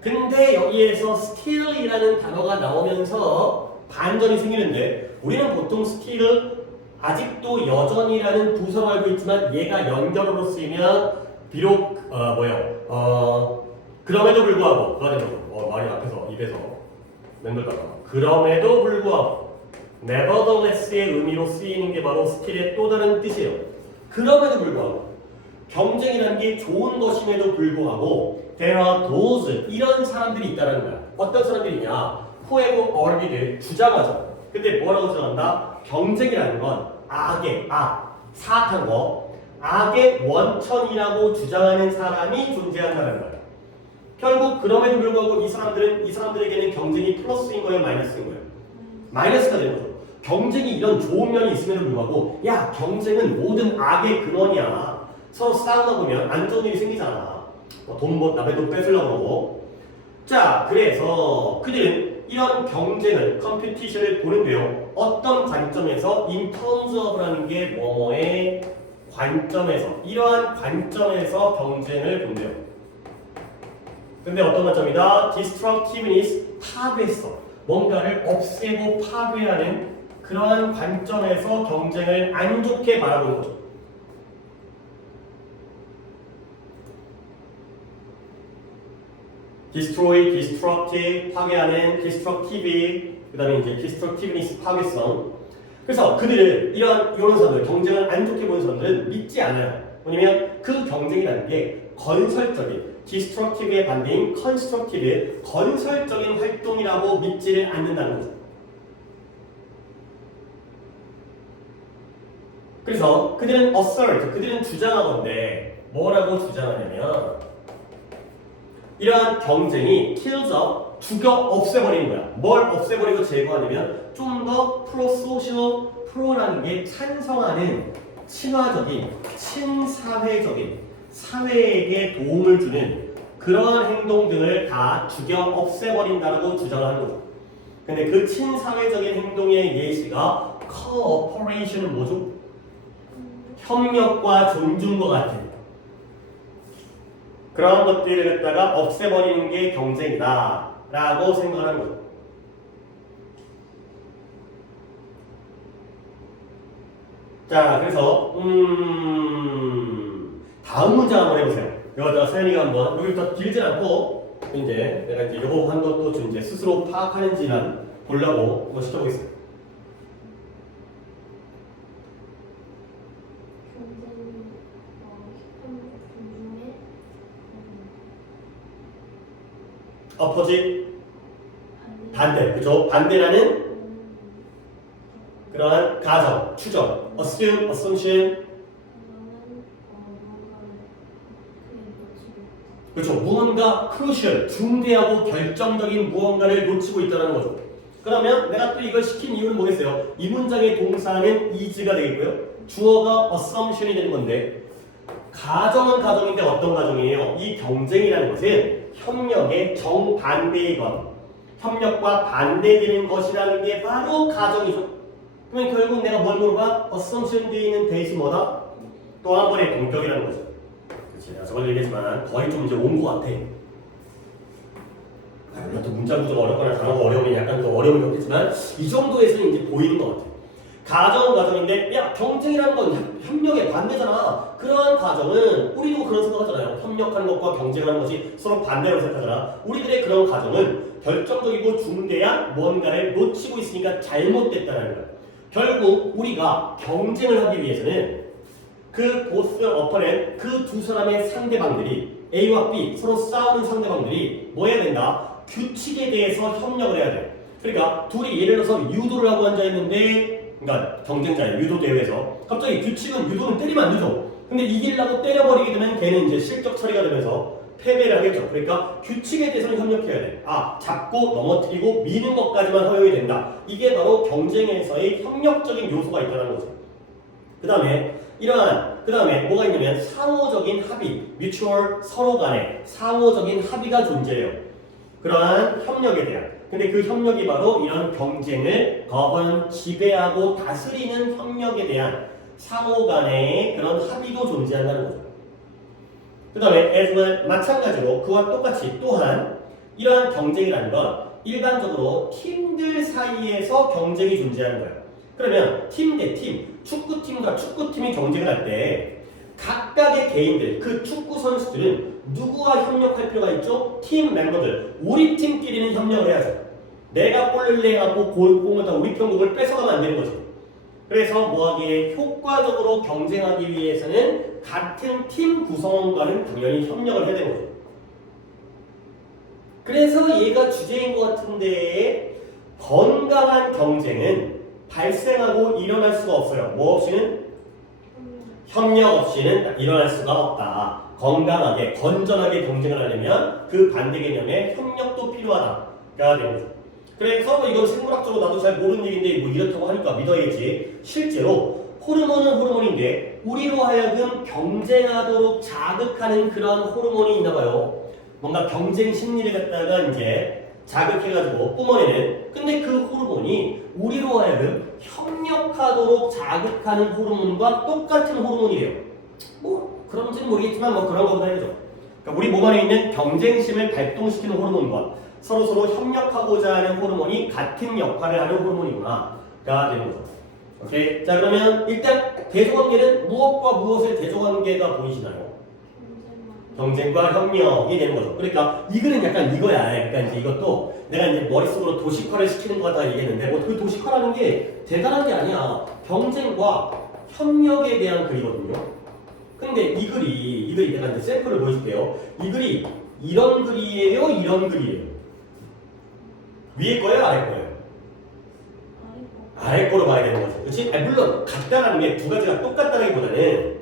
근데 여기에서 스틸이라는 단어가 나오면서 반전이 생기는데 우리는 보통 스틸을 아직도 여전히라는 부사로 알고 있지만 얘가 연결어로 쓰이면 비록 그럼에도 불구하고 말이 앞에서 입에서 맹글다가 그럼에도 불구하고 nevertheless의 의미로 쓰이는 게 바로 스틸의 또 다른 뜻이에요. 그럼에도 불구하고 경쟁이라는 게 좋은 것임에도 불구하고 there are those 이런 사람들이 있다는 거야. 어떤 사람들이냐? who have argued 주장하죠. 근데 뭐라고 주장한다? 경쟁이라는 건 악의 사악한 거 악의 원천이라고 주장하는 사람이 존재한다는 거야. 결국 그럼에도 불구하고 이 사람들에게는 경쟁이 플러스인 거예요, 마이너스인 거예요? 마이너스가 되는 거죠. 경쟁이 이런 좋은 면이 있음에도 불구하고 야 경쟁은 모든 악의 근원이야. 서로 싸우다 보면 안 좋은 일이 생기잖아. 남의 돈 뺏으려고 그러고. 자, 그래서 그들은 이런 경쟁을 컴피티션을 보는데요. 어떤 관점에서 in terms of라는 게 뭐뭐의 관점에서 이러한 관점에서 경쟁을 본대요. 근데 어떤 관점이다? destructiveness 파괴성 뭔가를 없애고 파괴하는 그러한 관점에서 경쟁을 안 좋게 바라보는 거죠. destroy, destructive, 파괴하는, destructive, 그 다음에 이제 destructiveness, 파괴성. 그래서 그들을 이런 사람들, 경쟁을 안 좋게 보는 사람들은 믿지 않아요. 왜냐면 그 경쟁이라는 게 건설적인, destructive의 반대인 constructive, 건설적인 활동이라고 믿지를 않는다는 거죠. 그래서 그들은 assert, 그들은 주장하건데 뭐라고 주장하냐면 이러한 경쟁이 kills up, 죽여 없애버리는 거야. 뭘 없애버리고 제거하냐면 좀 더 pro-social, pro라는 게 찬성하는 친화적인, 친사회적인, 사회에게 도움을 주는 그러한 행동 등을 다 죽여 없애버린다라고 주장을 하는 거죠. 근데 그 친사회적인 행동의 예시가 cooperation은 뭐죠? 협력과 존중과 같은 그런 것들을 갖다가 없애버리는 게 경쟁이다 라고 생각하는 거죠. 자, 그래서 다음 문장 한번 해보세요. 여기다가 서연이가 한번 여기부터 길지 않고 이제 내가 이제 이거 한 것도 좀 이제 스스로 파악하는지만 보려고 한번 시켜보겠습니다. opposite 반대, 그죠? 반대라는 그러한 가정, 추정, assume, assumption, 그렇죠? 무언가 crucial, 중대하고 결정적인 무언가를 놓치고 있다는 거죠. 그러면 내가 또 이걸 시킨 이유는 뭐겠어요? 이 문장의 동사는 is가 되겠고요. 주어가 assumption이 되는 건데 가정은 가정인데 어떤 가정이에요? 이 경쟁이라는 것은 협력의 정반대이건 협력과 반대되는 것이라는 게 바로 가정이죠. 그러면 결국 내가 뭘 물어봐? assumption 되어 있는 대시 뭐다? 또 한 번의 동격이라는 거죠. 그렇지. 내가 저번에 얘기했지만 거의 좀 이제 온 것 같아. 물론 또 문장 구조가 어렵거나 단어가 어려우면 약간 더 어려움이 없겠지만 이 정도에서는 이제 보이는 것 같아. 가정은 가정인데 야 경쟁이라는 건 협력의 반대잖아. 그러한 가정은 우리도 그런 생각하잖아요. 협력하는 것과 경쟁하는 것이 서로 반대라고 생각하잖아. 우리들의 그런 가정은 결정적이고 중대한 뭔가를 놓치고 있으니까 잘못됐다는 거야. 결국 우리가 경쟁을 하기 위해서는 그 보스 어퍼넷 그 두 사람의 상대방들이 A와 B 서로 싸우는 상대방들이 뭐 해야 된다? 규칙에 대해서 협력을 해야 돼. 그러니까 둘이 예를 들어서 유도를 하고 앉아있는데 그러니까 경쟁자의 유도 대회에서 갑자기 규칙은 유도는 때리면 안 되죠. 근데 이기려고 때려버리게 되면 걔는 이제 실격 처리가 되면서 패배를 하겠죠. 그러니까 규칙에 대해서는 협력해야 돼. 아, 잡고 넘어뜨리고 미는 것까지만 허용이 된다. 이게 바로 경쟁에서의 협력적인 요소가 있다는 거죠. 그 다음에 뭐가 있냐면 상호적인 합의, mutual 서로 간에 상호적인 합의가 존재해요. 그러한 협력에 대한. 근데 그 협력이 바로 이런 경쟁을 지배하고 다스리는 협력에 대한 상호 간의 그런 합의도 존재한다는 거죠. 그 다음에 as well, 마찬가지로 그와 똑같이 또한 이러한 경쟁이라는 건 일반적으로 팀들 사이에서 경쟁이 존재하는 거예요. 그러면 팀 대 팀, 축구팀과 축구팀이 경쟁을 할 때 각각의 개인들, 그 축구 선수들은 누구와 협력할 필요가 있죠? 팀 멤버들, 우리 팀끼리는 협력을 해야죠. 내가 골을 내갖고 공을 다 우리 팀 공을 뺏어가면 안 되는 거죠. 그래서 뭐하기에 효과적으로 경쟁하기 위해서는 같은 팀 구성원과는 당연히 협력을 해야 되는 거죠. 그래서 얘가 주제인 것 같은데 건강한 경쟁은 발생하고 일어날 수가 없어요. 뭐 없이는? 협력 없이는 일어날 수가 없다. 건강하게, 건전하게 경쟁을 하려면 그 반대 개념에 협력도 필요하다가 되는 거죠. 그래서 이건 생물학적으로 나도 잘 모르는 얘기인데 뭐 이렇다고 하니까 믿어야지. 실제로 호르몬은 호르몬인데 우리로 하여금 경쟁하도록 자극하는 그런 호르몬이 있나 봐요. 뭔가 경쟁 심리를 갖다가 이제 자극해가지고 뿜어내는. 근데 그 호르몬이 우리로 하여금 협력하도록 자극하는 호르몬과 똑같은 호르몬이래요. 뭐 그런지는 모르겠지만 뭐 그런 거보다 해야죠. 그러니까 우리 몸 안에 있는 경쟁심을 발동시키는 호르몬과 서로 협력하고자 하는 호르몬이 같은 역할을 하는 호르몬이구나가 되는 거죠. 오케이. 자, 그러면 일단 대조관계는 무엇과 무엇의 대조관계가 보이시나요? 경쟁과 협력이 되는 거죠. 그러니까 이 글은 약간 이거야. 그러니까 이제 이것도 내가 이제 머릿속으로 도식화를 시키는 거 같다 얘기했는데 뭐 그 도식화라는 게 대단한 게 아니야. 경쟁과 협력에 대한 글이거든요. 근데 이 글이 내가 이제 샘플을 보여줄게요. 이 글이 이런 글이에요, 이런 글이에요. 위에 거예요, 아래 거예요? 아래 거로 봐야 되는 거죠. 그렇지? 물론 같다라는 게 두 가지가 똑같다기보다는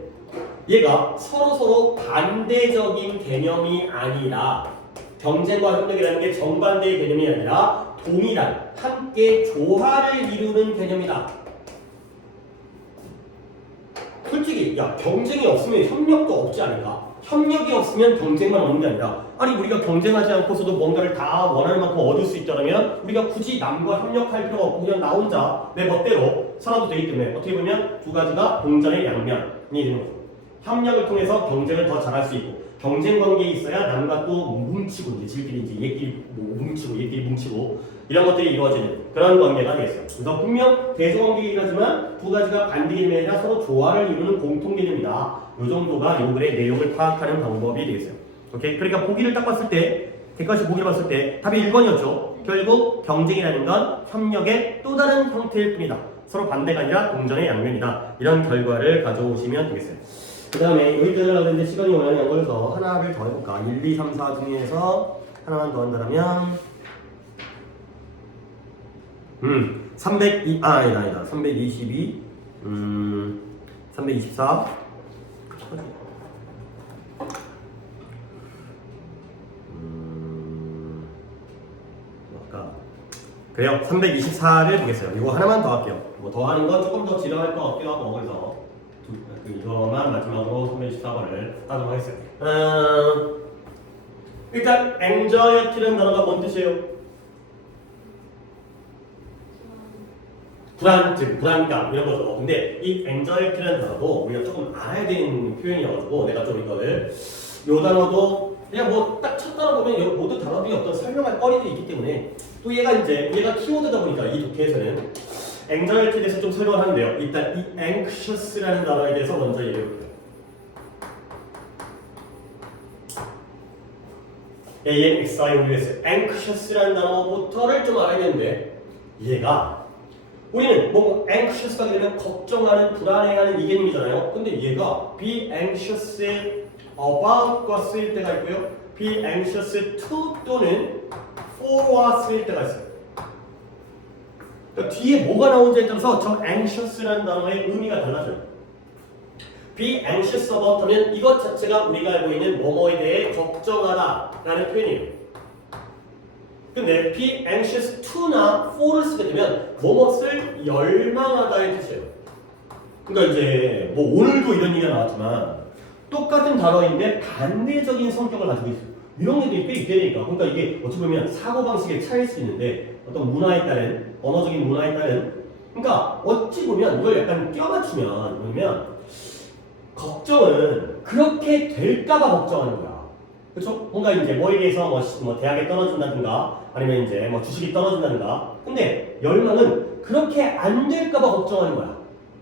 얘가 서로 반대적인 개념이 아니라 경쟁과 협력이라는 게 정반대의 개념이 아니라 동일한 함께 조화를 이루는 개념이다. 솔직히 야 경쟁이 없으면 협력도 없지 않을까? 협력이 없으면 경쟁만 없는 게 아니라 아니 우리가 경쟁하지 않고서도 뭔가를 다 원하는 만큼 얻을 수 있다면 우리가 굳이 남과 협력할 필요가 없고 그냥 나 혼자 내 멋대로 살아도 되기 때문에 어떻게 보면 두 가지가 동전의 양면이 되는 거죠. 협력을 통해서 경쟁을 더 잘할 수 있고 경쟁 관계에 있어야 남과 또 뭉치고 이제 지들끼리 이제 얘끼리 뭐 뭉치고 얘끼리 뭉치고 이런 것들이 이루어지는 그런 관계가 되겠어요. 그래서 분명 대조관계이긴 하지만 두 가지가 반대 개념이 아니라 서로 조화를 이루는 공통 개념이다. 이 정도가 이 글의 내용을 파악하는 방법이 되겠어요. 오케이? 그러니까 보기를 딱 봤을 때 객관식 보기를 봤을 때 답이 1번이었죠. 결국 경쟁이라는 건 협력의 또 다른 형태일 뿐이다. 서로 반대가 아니라 동전의 양면이다. 이런 결과를 가져오시면 되겠어요. 그 다음에 여기까지 하려는데 시간이 원하는 거여서 하나를 더 해볼까? 1, 2, 3, 4 중에서 하나만 더 한다면 302, 아니다 322 324 그래요. 324를 보겠어요. 이거 하나만 더 할게요. 뭐 더 하는 건 조금 더 지루할 것 같기도 하고 그래서 이거만 마지막으로 324번을 하도록 하겠습니다. 일단 anxiety라는 단어가 뭔 뜻이에요? 불안, 즉 불안감 이런 거죠. 근데 이 anxiety라는 단어도 우리가 조금 알아야 되는 표현이어가지고 내가 좀 이거를 요 단어도 그냥 뭐 딱 첫 단어 보면 모든 단어들이 어떤 설명할 거리들이 있기 때문에 또 얘가 키워드다 보니까 이 독해에서는 anxiety에 대해서 좀 설명을 하는데요. 일단 이 anxious라는 단어에 대해서 먼저 얘기해 볼게요. ANXIOUS anxious라는 단어부터를 좀 알아야 되는데 얘가 우리는 뭐 anxious가 되면 걱정하는, 불안해하는 이 개념이잖아요. 근데 얘가 be anxious about과 쓰일 때가 있고요. be anxious to 또는 for와 쓰일 때가 있어요. 그러니까 뒤에 뭐가 나오는지에 따라서 저 anxious라는 단어의 의미가 달라져요. be anxious about 하면 이것 자체가 우리가 알고 있는 뭐뭐에 대해 걱정하다라는 표현이에요. 근데 be anxious to나 for를 쓰게 되면 뭐뭇을 열망하다의 뜻이에요. 그러니까 이제 뭐 오늘도 이런 얘기가 나왔지만 똑같은 단어인데 반대적인 성격을 가지고 있어요. 이런 게 꽤 있다니까. 그러니까 이게 어찌 보면 사고방식의 차이일 수 있는데 어떤 문화에 따른 언어적인 문화에 따른 그러니까 어찌 보면 이걸 약간 껴맞추면 뭐냐면 걱정은 그렇게 될까봐 걱정하는 거야. 그렇죠? 뭔가 이제 뭐에 대해서 뭐 대학에 떨어진다든가 아니면 이제 뭐 주식이 떨어진다든가 근데 열망은 그렇게 안 될까봐 걱정하는 거야.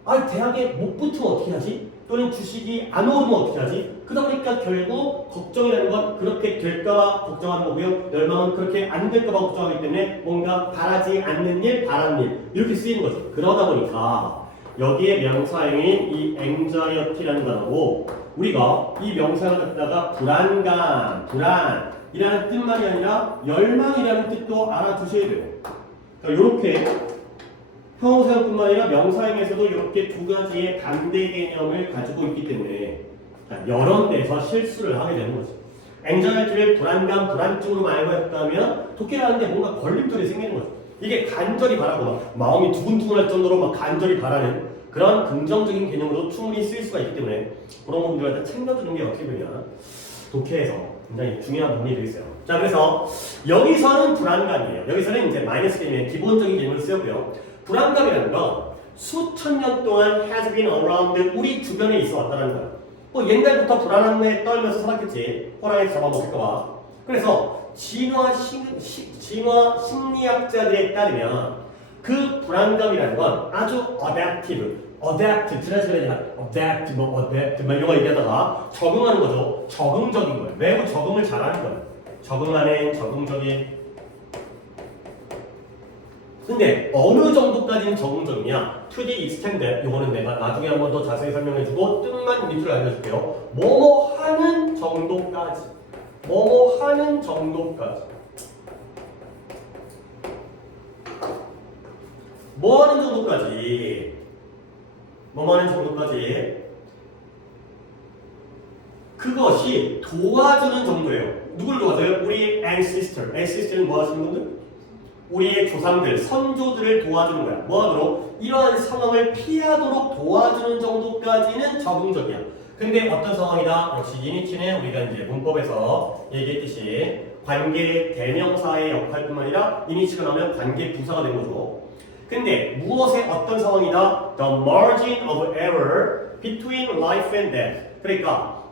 아 대학에 못 붙으면 어떻게 하지? 또는 주식이 안 오르면 어떻게 하지? 그러다 보니까 결국 걱정이라는 건 그렇게 될까봐 걱정하는 거고요. 열망은 그렇게 안 될까봐 걱정하기 때문에 뭔가 바라지 않는 일, 바라는 일 이렇게 쓰이는 거죠. 그러다 보니까 여기에 명사형인 이 anxiety라는 단어고 우리가 이 명사형을 갖다가 불안감, 불안이라는 뜻만이 아니라 열망이라는 뜻도 알아두셔야 돼요. 그러니까 이렇게 형용사형뿐만 아니라 명사형에서도 이렇게 두 가지의 반대 개념을 가지고 있기 때문에 여러 데서 실수를 하게 되는 거죠. anxiety를 불안감, 불안증으로 알고 했다면 독해를 하는데 뭔가 걸림돌이 생기는 거죠. 이게 간절히 바라고 막 마음이 두근두근할 정도로 막 간절히 바라는 그런 긍정적인 개념으로 충분히 쓰일 수가 있기 때문에 그런 부분들을 다 챙겨주는 게 어떻게 보면 독해에서 굉장히 중요한 부분이 되겠어요. 자, 그래서 여기서는 불안감이에요. 여기서는 이제 마이너스 개념의 기본적인 개념을 쓰였고요. 불안감이라는 건 수천 년 동안 has been around 우리 주변에 있어 왔다는 거야. 뭐 옛날부터 불안함에 떨면서 살았겠지. 호랑이 잡아먹을까봐. 그래서 진화 심리학자들에 따르면 그 불안감이라는 건 아주 adaptive, 막 이런 거 얘기하다가 적응하는 거죠. 적응적인 거예요. 매우 적응을 잘하는 거예요. 적응하는 적응적인. 근데 어느 정도까지는 적응적이냐? To the extent that 이거는 내가 나중에 한 번 더 자세히 설명해주고 뜻만 밑으로 알려줄게요. 뭐뭐 하는 정도까지. 뭐뭐 하는 정도까지. 뭐 하는 정도까지? 뭐 하는 정도까지? 그것이 도와주는 정도예요. 누굴 도와줘요? 우리 ancestor. ancestor는 뭐 하시는 분들? 우리의 조상들, 선조들을 도와주는 거야. 뭐하도록? 이러한 상황을 피하도록 도와주는 정도까지는 적응적이야. 근데 어떤 상황이다? 역시 이니치는 우리가 이제 문법에서 얘기했듯이 관계 대명사의 역할뿐만 아니라 이니치가 나오면 관계 부사가 되는 거죠. 근데 무엇의 어떤 상황이다? The margin of error between life and death. 그러니까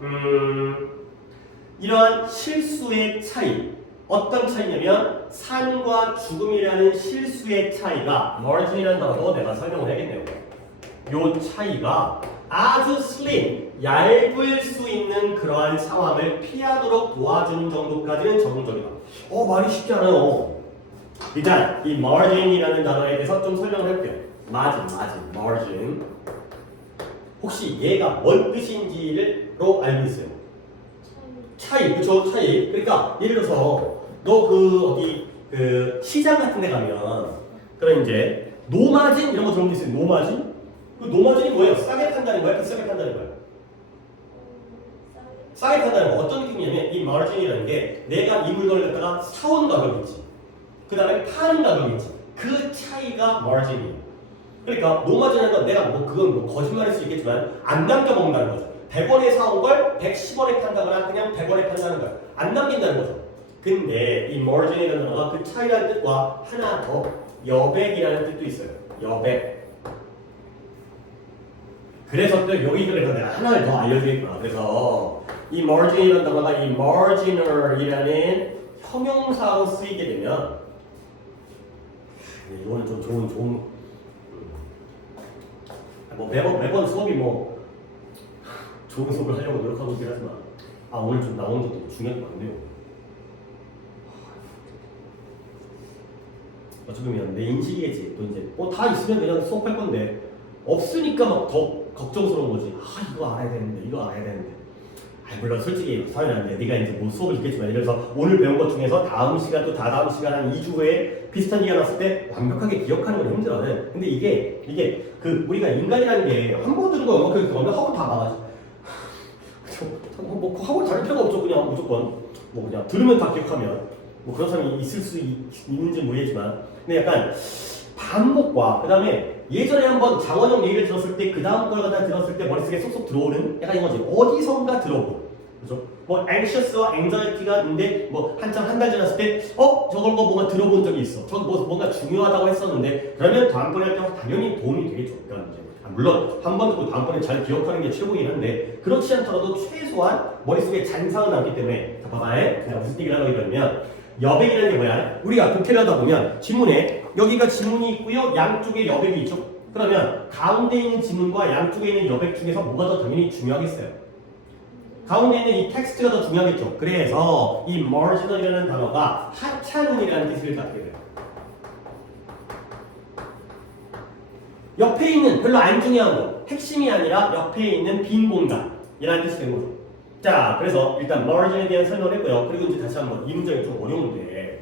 이러한 실수의 차이. 어떤 차이냐면 삶과 죽음이라는 실수의 차이가 margin이라는 단어도 내가 설명을 해야겠네요. 요 차이가 아주 slim, 얇을 수 있는 그러한 상황을 피하도록 도와주는 정도까지는 적응적이다. 말이 쉽지 않아요. 일단 이 margin이라는 단어에 대해서 좀 설명을 해볼게요. margin. 혹시 얘가 뭔 뜻인지로 알고 있어요? 차이, 그쵸? 차이. 그러니까 예를 들어서 너 시장 같은 데 가면 그런 이제 노마진 이런 거 들어본 게 있어요. 노마진? 그 노마진이 뭐예요? 싸게 판다는 거야? 비싸게 판다는 거야? 싸게 판다는 거 어떤 느낌이냐면 이 마진이라는 게 내가 이 물건을 갖다가 사온 가격이 있지. 그 다음에 파는 가격이 있지. 그 차이가 마진이에요. 그러니까 노마진이라는 건 내가 그건 거짓말일 수 있겠지만 안 남겨 먹는다는 거죠. 100원에 사온 걸 110원에 판다거나 그냥 100원에 판다는 거야. 안 남긴다는 거죠. 근데 이 margin이라는 단어가 그 차이라는 뜻과 하나 더 여백이라는 뜻도 있어요. 여백. 그래서 또 여기를 내가 하나를 더 알려주겠구나. 그래서 이 margin이라는 단어가 이 marginal이라는 형용사로 쓰이게 되면 이거는 좀 좋은 매번 수업이 좋은 수업을 하려고 노력하고 있긴 하지만 오늘 좀 나오는 것도 중요한 게 많네요. 어쩌면 내 인식이겠지. 또 이제 다 있으면 그냥 수업할 건데 없으니까 막 더 걱정스러운 거지. 이거 알아야 되는데. 물론 솔직히 사연한데 네가 이제 수업을 듣겠지만 예를 들어서 오늘 배운 것 중에서 다음 시간 또 다다음 시간 한 2주 후에 비슷한 얘기가 났을 때 완벽하게 기억하는 건 힘들어요. 근데 이게 우리가 인간이라는 게 한 번 들은 거 완벽하게 완벽하고 다 망하지. 뭐 하고 다를 필요가 없죠. 그냥 무조건 뭐 그냥 들으면 다 기억하면 뭐 그런 사람이 있을 수 있는지 모르겠지만 근데 약간 반복과 그 다음에 예전에 한번 장원영 얘기를 들었을 때 그 다음 걸 갖다 들었을 때 머릿속에 쏙쏙 들어오는 약간 이거지. 어디선가 들어오고 그죠? 뭐 anxious와 anxiety가 있는데 뭐 한참 한 달 지났을 때 저걸 뭐 뭔가 들어본 적이 있어. 저거 뭐 뭔가 중요하다고 했었는데 그러면 다음번에 할 때 당연히 도움이 되겠죠. 그러니까 이제 물론 한 번 듣고 다음번에 잘 기억하는 게 최고긴 한데 그렇지 않더라도 최소한 머릿속에 잔상은 남기 때문에 자 봐봐. 내가 무슨 얘기를 하려고 이러냐면 여백이라는 게 뭐야? 우리가 독해를 하다 보면 지문에 여기가 지문이 있고요. 양쪽에 여백이 있죠. 그러면 가운데 있는 지문과 양쪽에 있는 여백 중에서 뭐가 더 당연히 중요하겠어요? 가운데 있는 이 텍스트가 더 중요하겠죠. 그래서 이 marginal이라는 단어가 하찮은이라는 뜻을 갖게 돼요. 옆에 있는 별로 안 중요한 거, 핵심이 아니라 옆에 있는 빈 공간이라는 뜻이 되는 거죠. 자, 그래서 일단 margin에 대한 설명을 했고요. 그리고 이제 다시 한번 이 문장이 좀 어려운데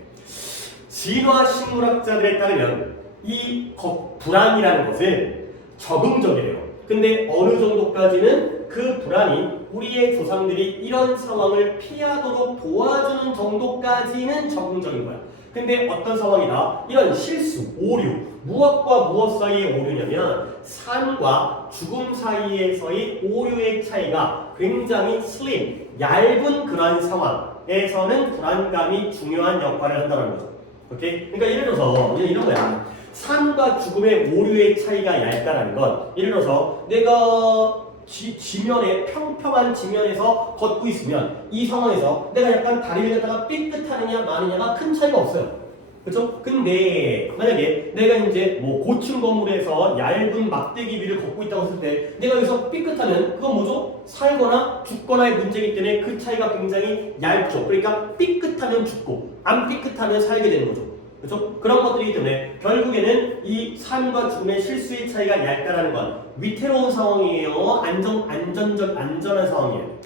진화 식물학자들에 따르면 이 불안이라는 것은 적응적이래요. 근데 어느 정도까지는 그 불안이 우리의 조상들이 이런 상황을 피하도록 도와주는 정도까지는 적응적인 거야. 근데 어떤 상황이다? 이런 실수, 오류, 무엇과 무엇 사이의 오류냐면 삶과 죽음 사이에서의 오류의 차이가 굉장히 슬림, 얇은 그런 상황에서는 불안감이 중요한 역할을 한다는 거죠. 오케이? 그러니까 예를 들어서 이런 거야. 삶과 죽음의 오류의 차이가 얇다는 건 예를 들어서 내가 지면에 평평한 지면에서 걷고 있으면 이 상황에서 내가 약간 다리를 갖다가 삐끗하느냐 마느냐가 큰 차이가 없어요. 그렇죠? 근데 만약에 내가 이제 뭐 고층 건물에서 얇은 막대기 위를 걷고 있다고 했을 때 내가 여기서 삐끗하면 그건 뭐죠? 살거나 죽거나의 문제이기 때문에 그 차이가 굉장히 얇죠. 그러니까 삐끗하면 죽고 안 삐끗하면 살게 되는 거죠. 그렇죠? 그런 것들이기 때문에 결국에는 이 삶과 죽음의 실수의 차이가 얇다라는 건 위태로운 상황이에요. 안전한 상황이에요.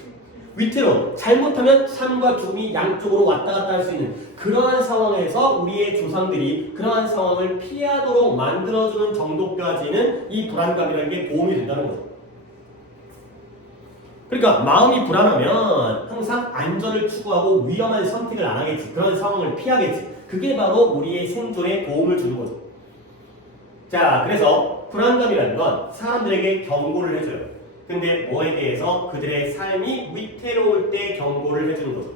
위태로운, 잘못하면 삶과 죽음이 양쪽으로 왔다 갔다 할 수 있는 그러한 상황에서 우리의 조상들이 그러한 상황을 피하도록 만들어주는 정도까지는 이 불안감이라는 게 도움이 된다는 거죠. 그러니까 마음이 불안하면 항상 안전을 추구하고 위험한 선택을 안 하겠지. 그런 상황을 피하겠지. 그게 바로 우리의 생존에 도움을 주는 거죠. 자, 그래서 불안감이라는 건 사람들에게 경고를 해줘요. 근데 뭐에 대해서? 그들의 삶이 위태로울 때 경고를 해주는 거죠.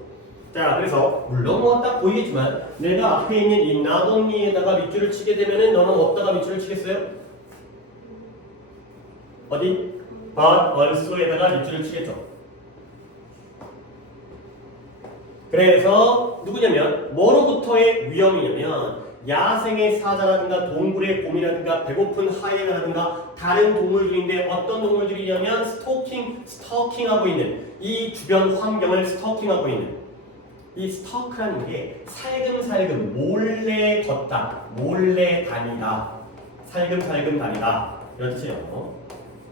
자, 그래서 물론 뭐 딱 보이겠지만 내가 앞에 있는 이 나동이에다가 밑줄을 치게 되면은 너는 어디다가 밑줄을 치겠어요? 어디? 얼소에다가 밑줄을 치겠죠. 그래서 누구냐면 뭐로부터의 위험이냐면 야생의 사자라든가 동물의 곰이라든가 배고픈 하이에나라든가 다른 동물들인데 어떤 동물들이냐면 스토킹하고 있는 이 주변 환경을 스토킹하고 있는 이 스토크라는 게 살금살금 몰래 걷다, 몰래 다니다, 살금살금 다니다 이런 뜻이에요.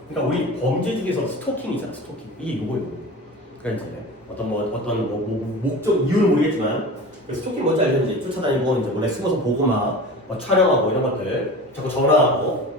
그러니까 우리 범죄 중에서 스토킹이잖아, 스토킹. 이게 요거예요. 그러니까 이제 어떤 목적 이유는 모르겠지만 스토킹 뭔지 알겠는지 쫓아다니고 이제 원래 숨어서 보고 막 촬영하고 이런 것들 자꾸 전화하고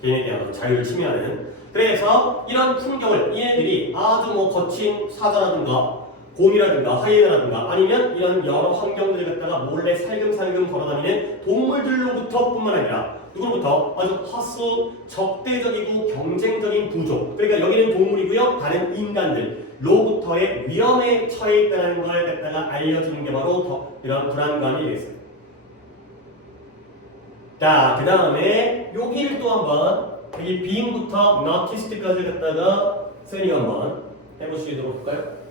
개인에 대한 자유를 침해하는. 그래서 이런 풍경을 얘네들이 아주 거친 사자라든가 곰이라든가 하이에나라든가 아니면 이런 여러 환경들을 갖다가 몰래 살금살금 걸어다니는 동물들로부터 뿐만 아니라 누구로부터 아주 허수 적대적이고 경쟁적인 구조, 그러니까 여기는 동물이고요 다른 인간들로부터의 위험에 처해 있다는 걸 갖다가 알려주는 게 바로 이런 불안감이 되겠어요. 자, 그 다음에 여기를 또 한번 이 being부터 noticed까지 갖다가 세리가 한번 해보시도록 할까요?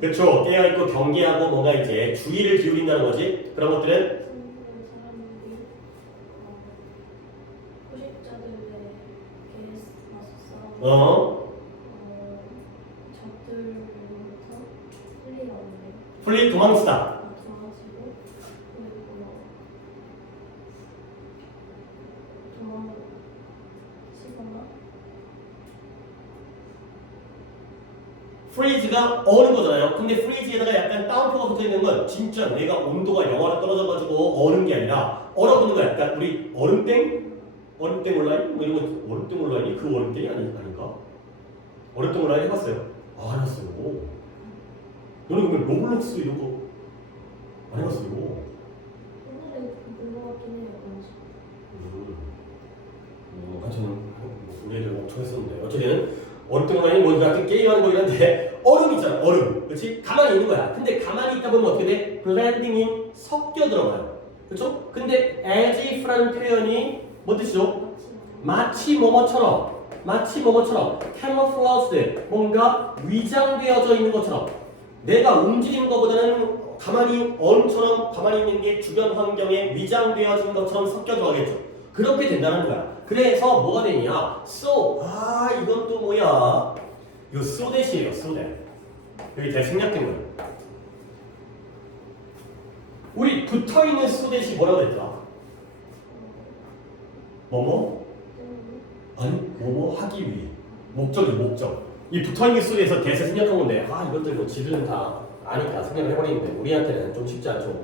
그렇죠. 깨어있고 경계하고 뭔가 이제 주의를 기울인다는 거지. 그런 것들은 적들로부터 풀리 도망치다. 도망치고 도망치거나 프리즈가 어는 거잖아요. 근데 프리즈에다가 약간 따옴표가 붙어 있는 건 진짜 내가 온도가 영하로 떨어져가지고 어는 게 아니라 얼어붙는 거 약간 우리 얼음땡? 얼음땡 온라인? 뭐 이런 거 얼음땡 온라인이 그 얼음땡이 아닌가? 어렵던 걸 해봤어요? 아, 해봤어요. 너는 그러면 로블록스 이런 거 안 해봤어요? 옛날에 본것 같긴 해요. 왠지. 저는 우리를 엄청 했었는데 어쨌든 어렵던 거라니 뭐 같은 게임하는 거긴 한데 얼음이잖아. 얼음. 그렇지? 가만히 있는 거야. 근데 가만히 있다 보면 어떻게 돼? 블렌딩이 섞여 들어가요. 그렇죠? 근데 as if라는 표현이 뭐 뜻이죠? 마치 뭐뭐처럼 camouflaged 뭔가 위장되어져 있는 것처럼 내가 움직이는 것보다는 가만히 얼음처럼 가만히 있는 게 주변 환경에 위장되어진 것처럼 섞여 들어가겠죠. 그렇게 된다는 거야. 그래서 뭐가 되냐? so 이건 또 뭐야? 이거 so that이에요. so that 여기 잘 생략된 거예요. 우리 붙어있는 so that이 뭐라고 했더라? 뭐뭐? 아니 뭐뭐 하기 위해 목적이 목적 이 붙어있는 속에서 대사 생략한 건데 이것들 뭐 지들은 다 아니까 생각을 해버리는데 우리한테는 좀 쉽지 않죠.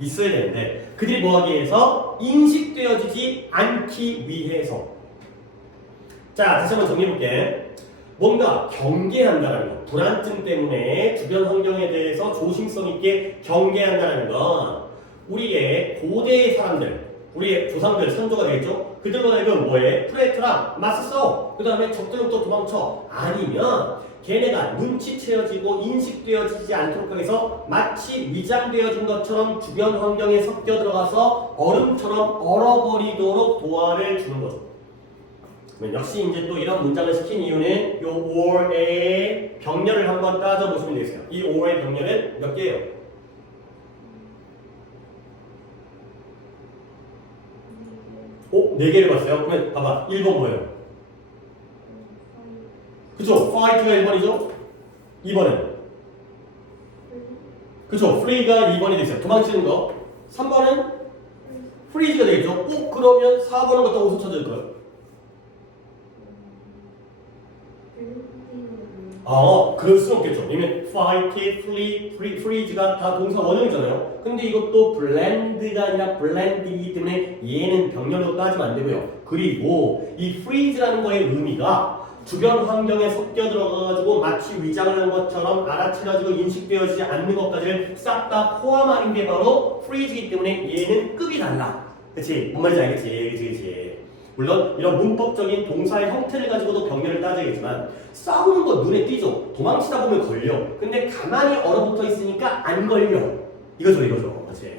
있어야 되는데 그들이 뭐하기 위해서 인식되어지지 않기 위해서. 자 다시 한번 정리해볼게. 뭔가 경계한다는 거 불안증 때문에 주변 환경에 대해서 조심성 있게 경계한다는 건 우리의 고대의 사람들 우리의 조상들 선조가 되겠죠? 그들로 하여금 뭐해? 프레트랑 맞섰어. 그 다음에 적들로부터 도망쳐. 아니면 걔네가 눈치채어지고 인식되어지지 않도록 하기 위해서 마치 위장되어진 것처럼 주변 환경에 섞여 들어가서 얼음처럼 얼어버리도록 도와를 주는 거죠. 역시 이제 또 이런 문장을 시킨 이유는 요 or의 병렬을 한번 따져보시면 되겠어요. 이 or의 병렬은 몇 개예요? 오, 4개를 봤어요? 그러면 봐봐. 1번 뭐예요? 그쵸? fight가 1번이죠? 2번은? 그쵸? flee가 2번이 되겠어요. 도망치는 거. 3번은? freeze가 되겠죠? 그러면 4번은 갖다 어디서 찾을 거예요? 그럴 수는 없겠죠. 왜냐면 fight, flee, freeze가 다 동사 원형이잖아요. 근데 이것도 blend가 아니라 blend이기 때문에 얘는 병렬로 따지면 안 되고요. 그리고 이 freeze라는 거의 의미가 주변 환경에 섞여 들어가가지고 마치 위장을 한 것처럼 알아채가지고 인식되어지지 않는 것까지를 싹 다 포함하는 게 바로 freeze이기 때문에 얘는 급이 달라. 그치? 뭔 말인지 알겠지? 그치? 물론 이런 문법적인 동사의 형태를 가지고도 병렬을 따져야겠지만 싸우는 거 눈에 띄죠. 도망치다 보면 걸려. 근데 가만히 얼어붙어 있으니까 안 걸려. 이거죠. 그치?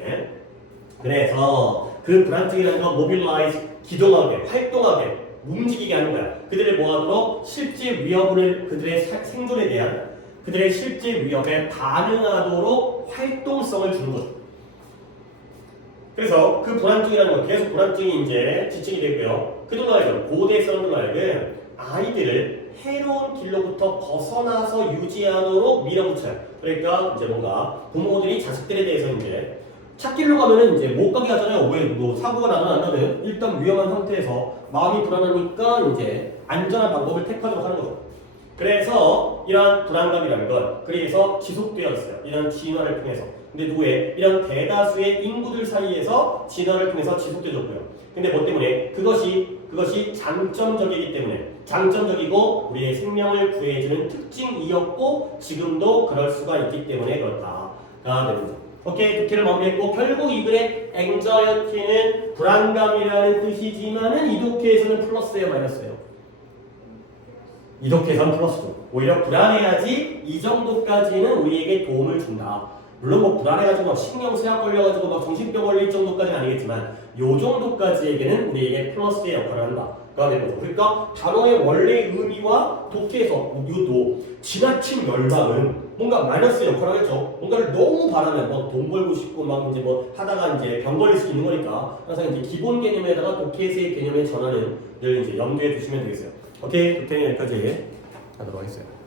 그래서 그 불안증이라는 건 mobilize, 기동하게, 활동하게, 움직이게 하는 거야. 그들을 뭐하도록 실제 위협을 그들의 생존에 대한 그들의 실제 위협에 반응하도록 활동성을 주는 거죠. 그래서 그 불안증이라는 건 계속 불안증이 이제 지칭이 되고요. 그들로 하여금 고대 사람들로 하여금 아이들을 해로운 길로부터 벗어나서 유지하도록 밀어붙여요. 그러니까 이제 뭔가 부모들이 자식들에 대해서 이제 찾길로 가면은 이제 못 가게 하잖아요. 왜 뭐 사고가 나든 안 나든 일단 위험한 상태에서 마음이 불안하니까 이제 안전한 방법을 택하도록 하는 거죠. 그래서 이러한 불안감이라는 건 그래서 지속되었어요. 이런 진화를 통해서. 근데 누구의? 이런 대다수의 인구들 사이에서 진화를 통해서 지속되었고요. 근데 뭐 때문에? 그것이 장점적이기 때문에 장점적이고 우리의 생명을 구해주는 특징이었고 지금도 그럴 수가 있기 때문에 그렇다가 됩니다. 오케이, 독해를 마무리했고 결국 이 글의 anxiety는 불안감이라는 뜻이지만은 이 독해에서는 플러스예요, 마이너스예요? 이 독해에서는 플러스고 오히려 불안해야지 이 정도까지는 우리에게 도움을 준다. 물론 뭐 불안해가지고 막 신경쇠약 걸려가지고 막 정신병 걸릴 정도까지는 아니겠지만 요 정도까지에게는 우리에게 플러스의 역할을 한다가 되는 거죠. 그러니까 단어의 원래 의미와 독해에서 이것도 지나친 열망은 뭔가 마이너스 역할을 하겠죠. 뭔가를 너무 바라면 뭐 돈 벌고 싶고 막 이제 뭐 하다가 이제 병 걸릴 수 있는 거니까 항상 이제 기본 개념에다가 독해에서의 개념의 전환을 늘 이제 염두에 두시면 되겠어요. 오케이, 독해는 여기까지 하도록 하겠습니다.